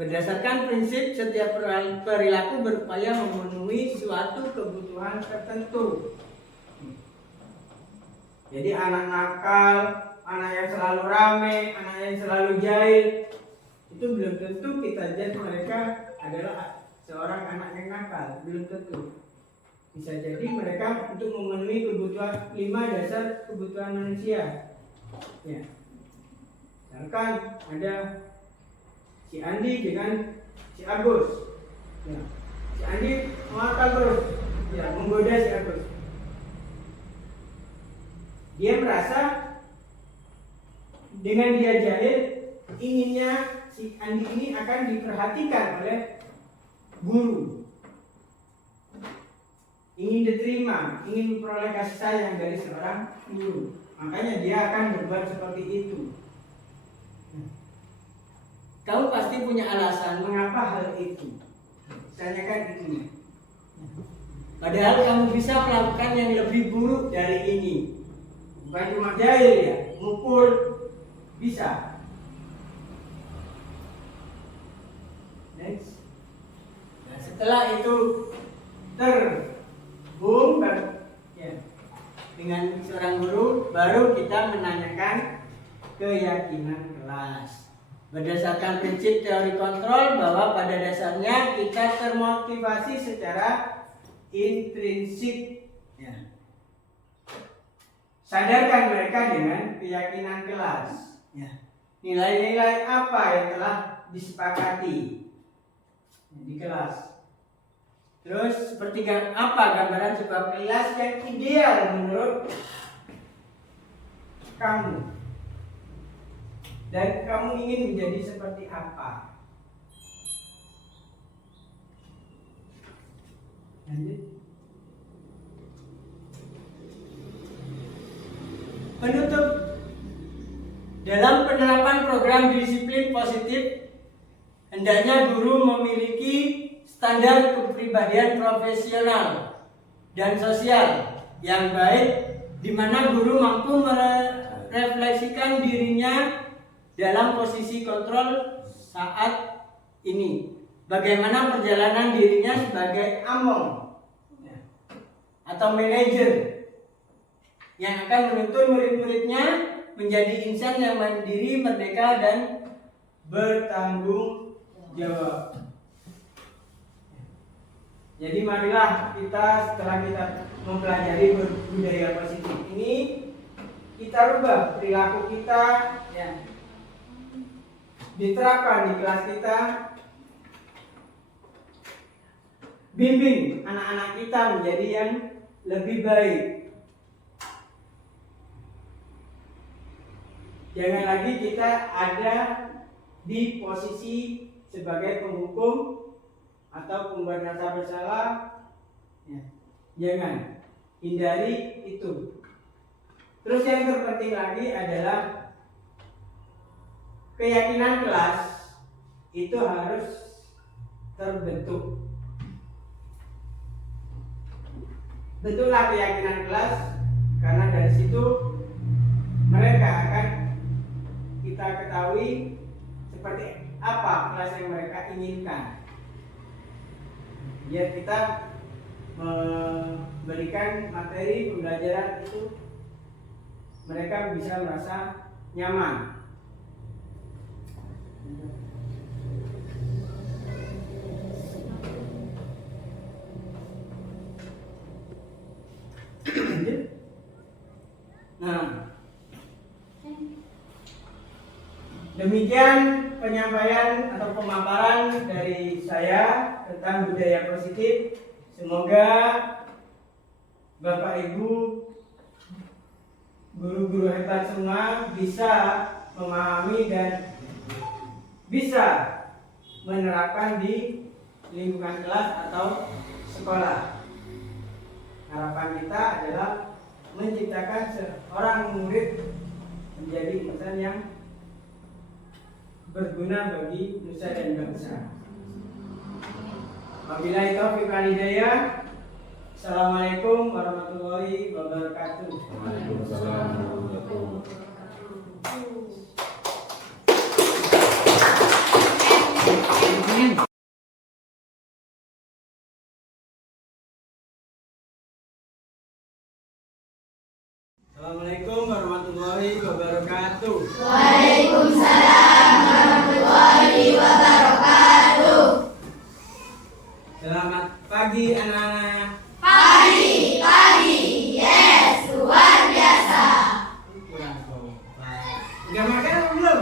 Berdasarkan prinsip setiap perilaku berupaya memenuhi suatu kebutuhan tertentu. Jadi anak nakal, anak yang selalu rame, anak yang selalu jahil, itu belum tentu kita judge mereka adalah seorang anak yang nakal, belum tentu. Bisa jadi mereka untuk memenuhi kebutuhan 5 dasar kebutuhan manusia. Ya. Misalkan ada si Andi dengan si Agus. Ya. Si Andi nakal terus, ya, menggoda si Agus. Dia merasa dengan dia jahil, inginnya si Andi ini akan diperhatikan oleh guru. Ingin diterima, ingin memperoleh kasih sayang dari seorang guru. Makanya dia akan berbuat seperti itu. Kamu pasti punya alasan mengapa hal itu. Tanyakan itunya. Padahal kamu bisa melakukan yang lebih buruk dari ini. Bukan cuma jahil ya, mukul bisa. Next. Nah, setelah itu ya, dengan seorang guru, baru kita menanyakan keyakinan kelas. Berdasarkan prinsip teori kontrol bahwa pada dasarnya kita termotivasi secara intrinsik. Ya. Sadarkan mereka dengan keyakinan kelas. Ya. Nilai-nilai apa yang telah disepakati di kelas. Terus seperti apa gambaran sebuah kelas yang ideal menurut kamu? Dan kamu ingin menjadi seperti apa? Lanjut. Penutup. Dalam penerapan program disiplin positif, hendaknya guru memiliki standar kepribadian profesional dan sosial yang baik, di mana guru mampu merefleksikan dirinya dalam posisi kontrol saat ini. Bagaimana perjalanan dirinya sebagai among atau manajer yang akan menuntun murid-muridnya menjadi insan yang mandiri, merdeka, dan bertanggung jawab. Jadi marilah kita setelah kita mempelajari budaya positif ini, kita rubah perilaku kita, ya, diterapkan di kelas kita, bimbing anak-anak kita menjadi yang lebih baik. Jangan lagi kita ada di posisi sebagai penghukum atau pembuat rasa bersalah, ya. Jangan, hindari itu. Terus yang terpenting lagi adalah keyakinan kelas itu harus terbentuk. Bentuklah keyakinan kelas, karena dari situ mereka akan kita ketahui seperti apa kelas yang mereka inginkan. Biar kita memberikan materi pembelajaran itu mereka bisa merasa nyaman. Demikian penyampaian atau pemaparan dari saya tentang budaya positif. Semoga Bapak Ibu guru-guru hebat semua bisa memahami dan bisa menerapkan di lingkungan kelas atau sekolah. Harapan kita adalah menciptakan seorang murid menjadi insan yang berguna bagi nusa dan bangsa. Wabillahi taufiq wal hidayah. Assalamualaikum warahmatullahi wabarakatuh. Waalaikumsalam warahmatullahi wabarakatuh. Assalamualaikum warahmatullahi wabarakatuh. Waalaikumsalam warahmatullahi wabarakatuh. Selamat pagi anak-anak. Pagi, yes, luar biasa. Kurang kompak. Udah makan atau belum?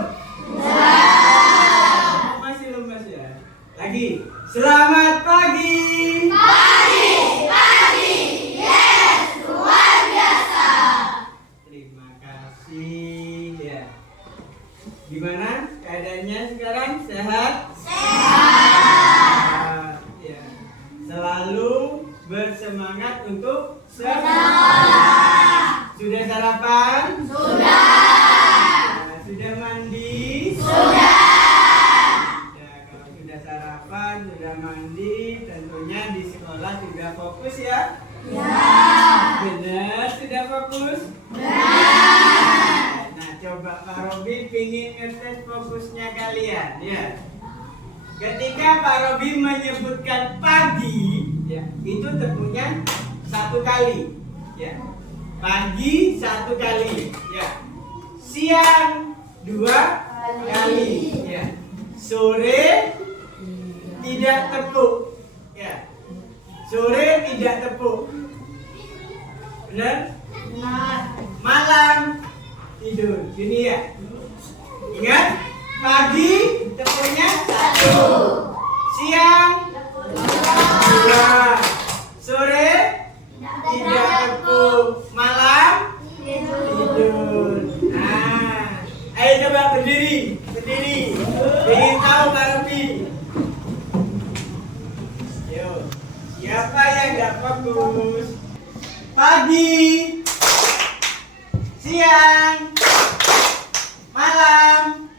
Masih lemas ya. Lagi. Selamat pagi. Pagi, yes, luar biasa. Terima kasih ya. Gimana keadaannya sekarang? Sehat? Sehat. Ya. Selalu bersemangat untuk sekolah. Sudah sarapan? Sudah. Sudah mandi? Sudah. Ya, kalau sudah sarapan, sudah mandi, tentunya di sekolah juga fokus ya? Ya. Benar, sudah fokus? Benar. Nah, coba Pak Robi pingin ngetes fokusnya kalian ya. Ketika Pak Robi menyebutkan pagi, ya, itu tentunya satu kali, ya. Pagi satu kali, ya. Siang dua kali, ya. Sore tidak tepuk, ya. Sore tidak tepuk, benar? Malam tidur, gini ya. Ingat, pagi tepuknya satu, siang dua, sore tidak tepuk, malam tidur. Nah, ayo coba berdiri, ingin tahu Pak Robi. Yuk, siapa yang nggak fokus? Pagi, siang, malam.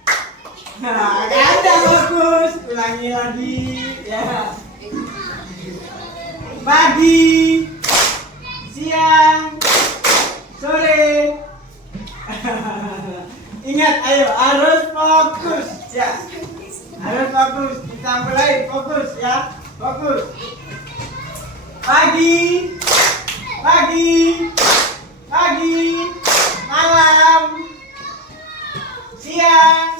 Nah, nggak ada fokus. Ulangi lagi, ya. Pagi, siang, sore. Ingat, ayo harus fokus, ya. Harus fokus. Kita mulai fokus, ya. Fokus. Pagi, malam, siang,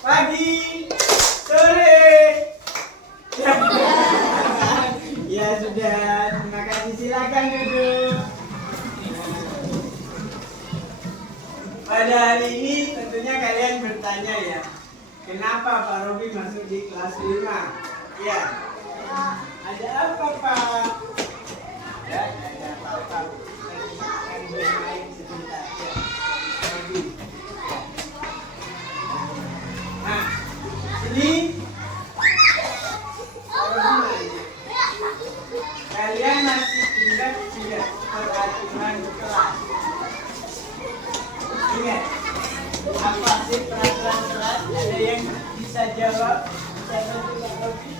pagi, sore. Ya sudah, terima kasih, silakan duduk. Pada hari ini tentunya kalian bertanya ya, kenapa Pak Robi masuk di kelas 5? Ya, ada apa Pak? Ya, ada apa-apa. Kan bermain sebentar ya. Robi. Nah, ini kalian masih ingat tidak peraturan kelas? Ingat, apa sih peraturan kelas? Ada yang bisa jawab? Bisa bantu Pak Robi?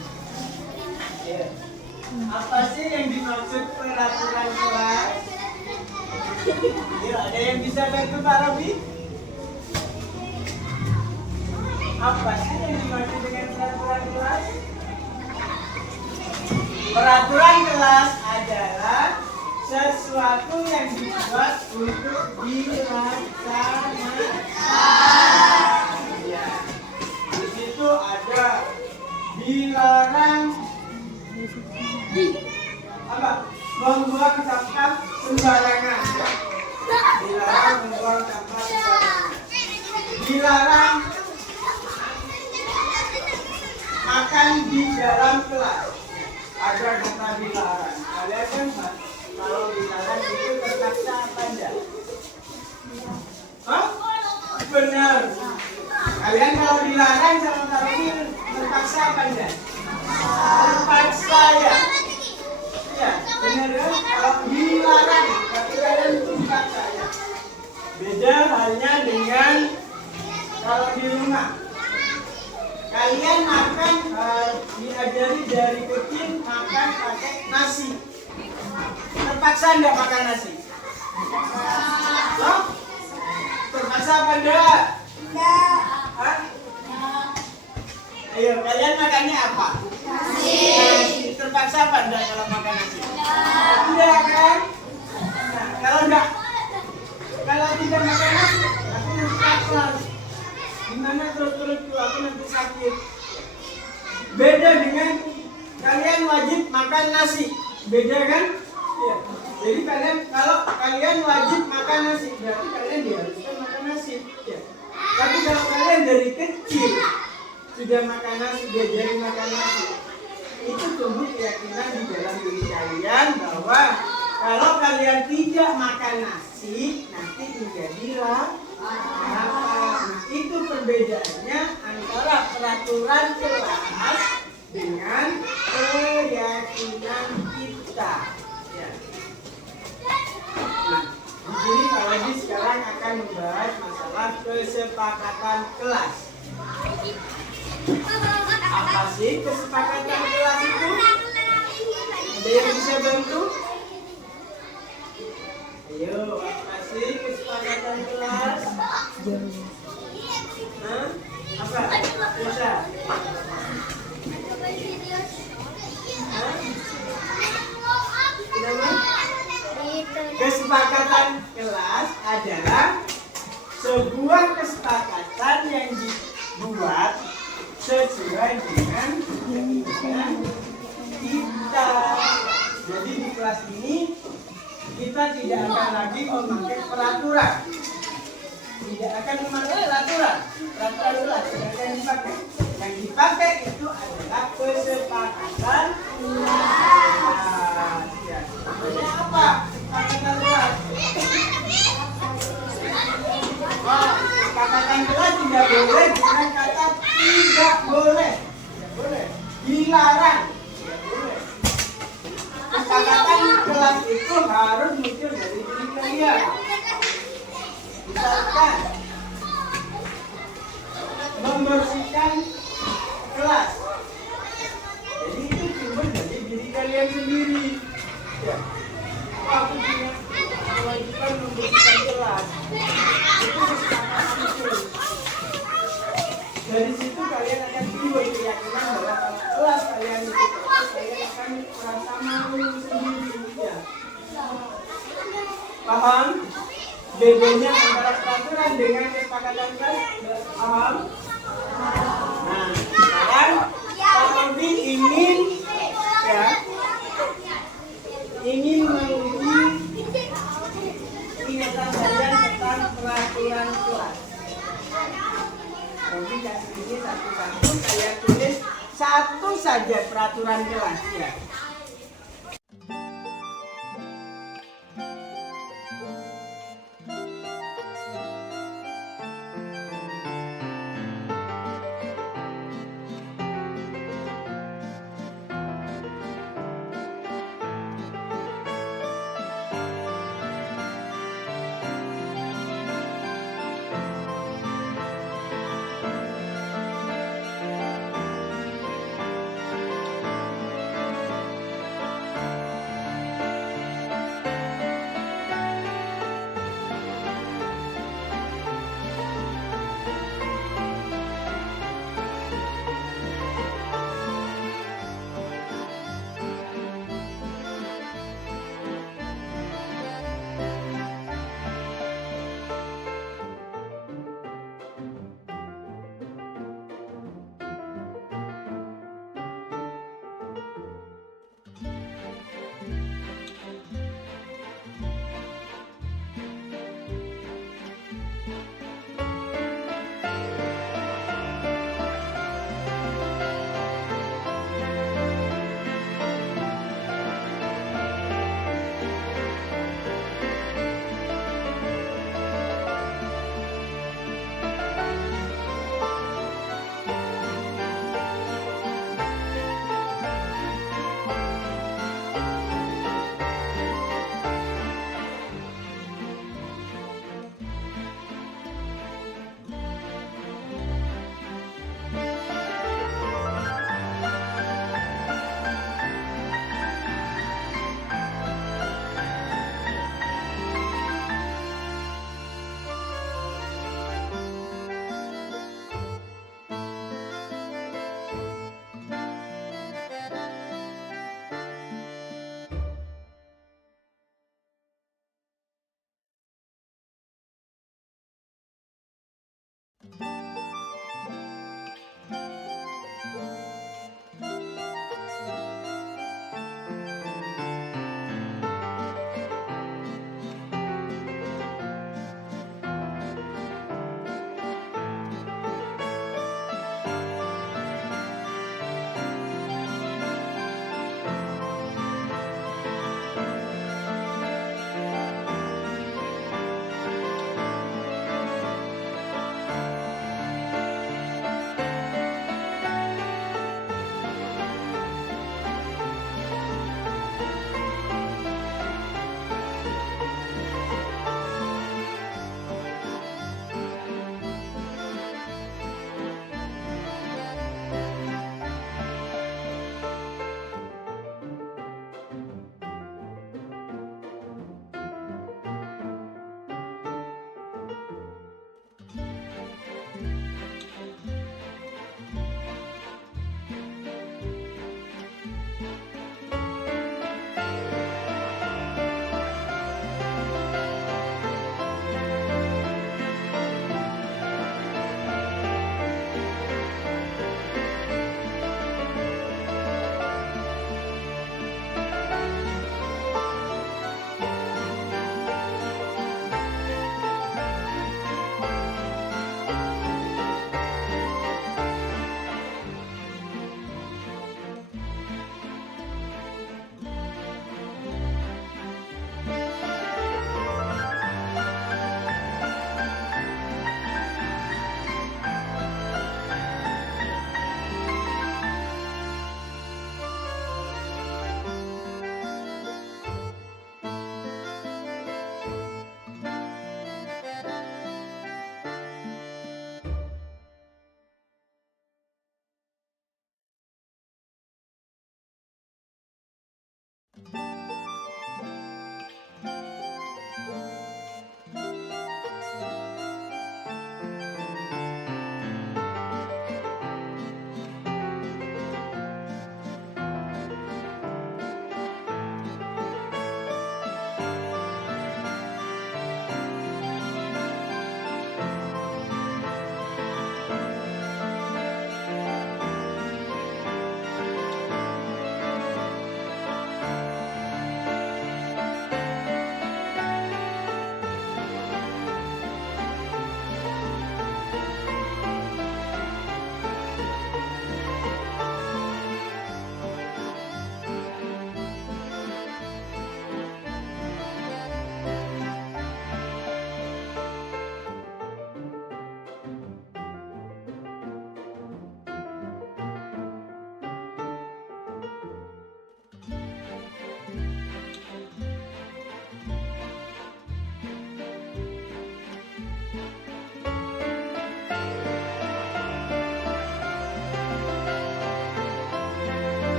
Ya. Apa sih yang dimaksud peraturan kelas? Ya, ada yang bisa bantu Pak Robi? Apa sih yang dimaksud dengan peraturan kelas? Peraturan kelas adalah sesuatu yang dibuat untuk dilaksanakan. Ya. Di situ ada dilarang apa? Membuang sampah sembarangan. Dilarang membuang sampah sembarangan. Dilarang dilarang makan di dalam kelas. Ada kata dilarang. Kalian kan kalau dilarang itu terpaksa apa enggak? Hah? Benar. Kalian kalau dilarang sama takbir terpaksa apa enggak? Terpaksa ya. Iya, benar ya. Kalau dilarang, tapi kalian itu terpaksa ya. Beda halnya dengan kalau di rumah. Kalian makan diajari dari kecil makan pakai nasi. Terpaksa enggak makan nasi? Hah? Terpaksa apa enggak? Hah? Ayo, kalian makannya apa? Nasi. Terpaksa apa enggak kalau makan nasi? Tidak kan? Nah, kalau tidak makan nasi, aku nanti lapar. Gimana terus aku nanti sakit? Beda dengan kalian wajib makan nasi. Beda kan? Ya. Jadi kalau kalian wajib makan nasi, berarti kalian diharuskan makan nasi. Ya. Tapi kalau kalian dari kecil sudah makan nasi, diajari makan nasi, itu tumbuh keyakinan di dalam diri kalian bahwa kalau kalian tidak makan nasi, nanti menjadilah lapar. Nah, itu perbedaannya antara peraturan kelas dengan keyakinan kita. Ya. Nah, di sini Pak Wadi sekarang akan membahas masalah kesepakatan kelas. Apa sih kesepakatan kelas itu? Ada yang bisa bantu? Ayo, apa sih kesepakatan kelas? Hah? Apa? Bisa? Hah? Kenapa? Kesepakatan kelas adalah sebuah kesepakatan yang dibuat sesuai dengan keinginan kita. Jadi di kelas ini kita tidak akan lagi memakai peraturan. Tidak akan memakai peraturan. Peraturan kelas tidak akan dipakai. Yang dipakai itu adalah kesepakatan kelas. Ya. Maksudnya apa? Kesepakatan kelas. Kesepakatan kelas tidak boleh dengan kata tidak boleh. Tidak boleh. Dilarang. Tidak boleh. Kesepakatan kelas itu harus muncul dari diri kalian. Misalkan membersihkan kelas, jadi itu timbul dari diri kalian sendiri. Ya. Aku punya kewajiban membersihkan kelas. Itu kesepakatan itu. Dari situ kalian akan timbul keyakinan bahwa kelas kalian itu kalian akan merasa malu sendiri. Ya. Paham? Bedanya antara peraturan dengan kesepakatan kelas? Paham? Nah, sekarang Pak Robi ingin menguji ingatan kalian tentang peraturan kelas. Robi kasih ini satu-satu, kalian tulis satu saja peraturan kelas ya.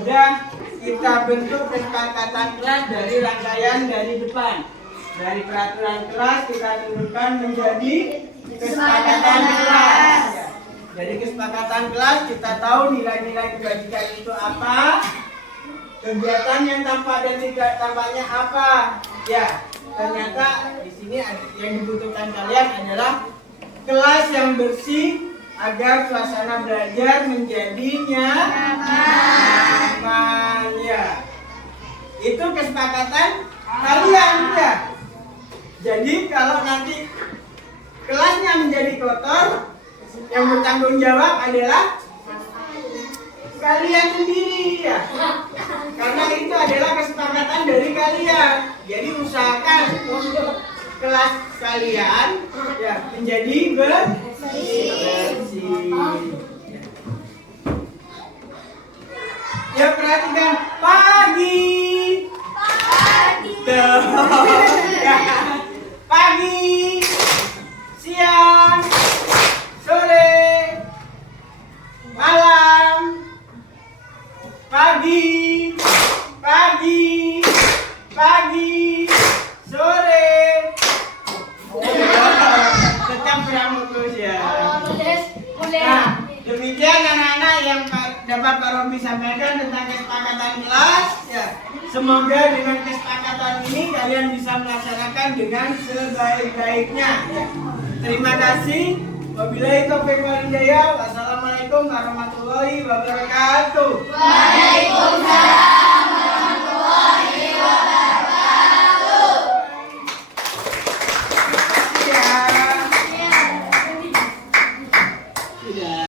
sudah kita bentuk kesepakatan kelas dari rangkaian dari depan. Dari peraturan kelas kita turunkan menjadi kesepakatan kelas. Ya. Dari kesepakatan kelas kita tahu nilai-nilai kebajikan itu apa, kegiatan yang tampak dan tidak tampaknya apa. Ya, ternyata di sini yang dibutuhkan kalian adalah kelas yang bersih agar suasana belajar menjadi nyaman. Ya. Itu kesepakatan kalian ya. Jadi kalau nanti kelasnya menjadi kotor, yang bertanggung jawab adalah kalian sendiri ya. Karena itu adalah kesepakatan dari kalian. Jadi usahakan untuk kelas kalian ya menjadi bersih. Ya perhatikan pagi. Ya. Pagi, siang, sore, malam, pagi, sore. Tetap berambut ya. Nah, demikian anak-anak yang dapat Pak Robi sampaikan tentang kesepakatan kelas ya. Semoga dengan kesepakatan ini kalian bisa melaksanakan dengan sebaik-baiknya ya. Terima kasih. Wabillahi taufiq wal hidayah. Wassalamualaikum warahmatullahi wabarakatuh. Waalaikumsalam warahmatullahi wabarakatuh. Sudah.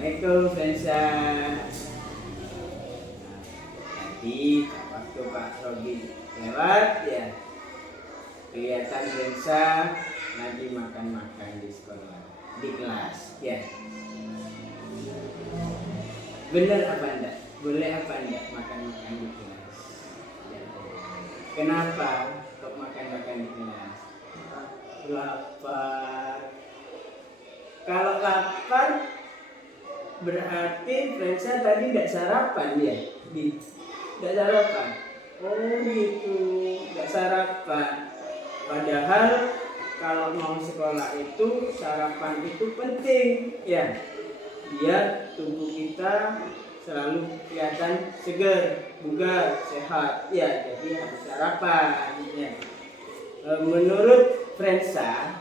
Assalamualaikum Frensa. Tadi waktu Pak Robi lewat ya, kelihatan Frensa lagi makan-makan di sekolah, di kelas ya. Bener apa enggak? Boleh apa enggak makan-makan di kelas? Ya. Kenapa kok makan-makan di kelas? Lapar. Kalau lapar berarti Frensa tadi tidak sarapan ya? Tidak sarapan. Oh gitu, tidak sarapan. Padahal kalau mau sekolah itu sarapan itu penting ya. Biar tubuh kita selalu kelihatan segar, bugar, sehat. Ya, jadi harus sarapan ya. Menurut Frensa,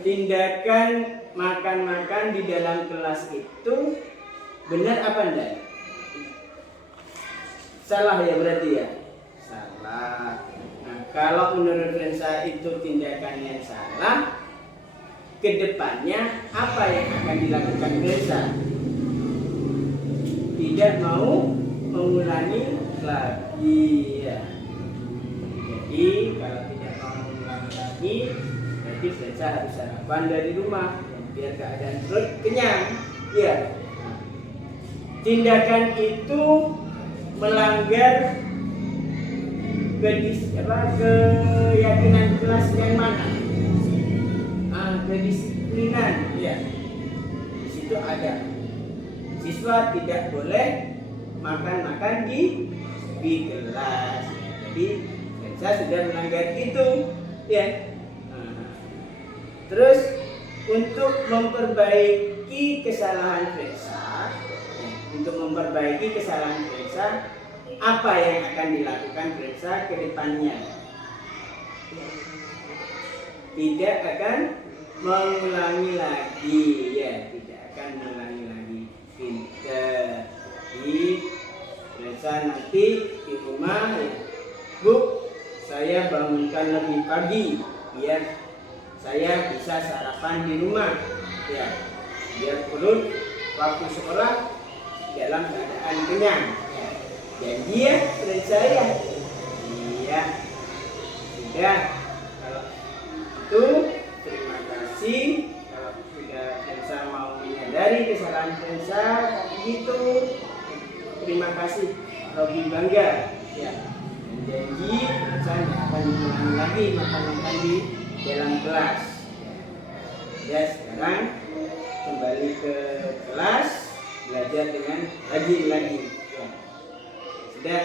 tindakan makan-makan di dalam kelas itu benar apa enggak? Salah ya berarti ya? Salah. Nah, kalau menurut Frensa itu tindakan yang salah, kedepannya apa yang akan dilakukan Frensa? Tidak mau mengulangi lagi ya. Jadi kalau tidak mau mengulangi lagi, berarti Frensa harus sarapan dari rumah biar keadaan perut kenyang. Ya. Tindakan itu melanggar keyakinan kelas yang mana? Kedisiplinan. Ya. Di situ ada siswa tidak boleh makan-makan di kelas. Jadi saya sudah melanggar itu. Ya. Terus untuk memperbaiki kesalahan Frensa, apa yang akan dilakukan Frensa ke depannya? Tidak akan mengulangi lagi ya, tidak akan mengulangi lagi. Pintar. Jadi Frensa nanti di rumah ya, Bu, saya bangunkan lebih pagi biar saya bisa sarapan di rumah ya, biar perut waktu sekolah dalam keadaan kenyang ya. Janji ya dari saya. Iya. Sudah. Kalau itu terima kasih. Kalau sudah Frensa mau menyadari kesalahan Frensa gitu, terima kasih. Robi bangga ya. Dan janji Frensa tidak akan diulangi lagi makan-makan di dalam kelas. Ya, sekarang kembali ke kelas, belajar dengan rajin lagi. Ya. Sudah.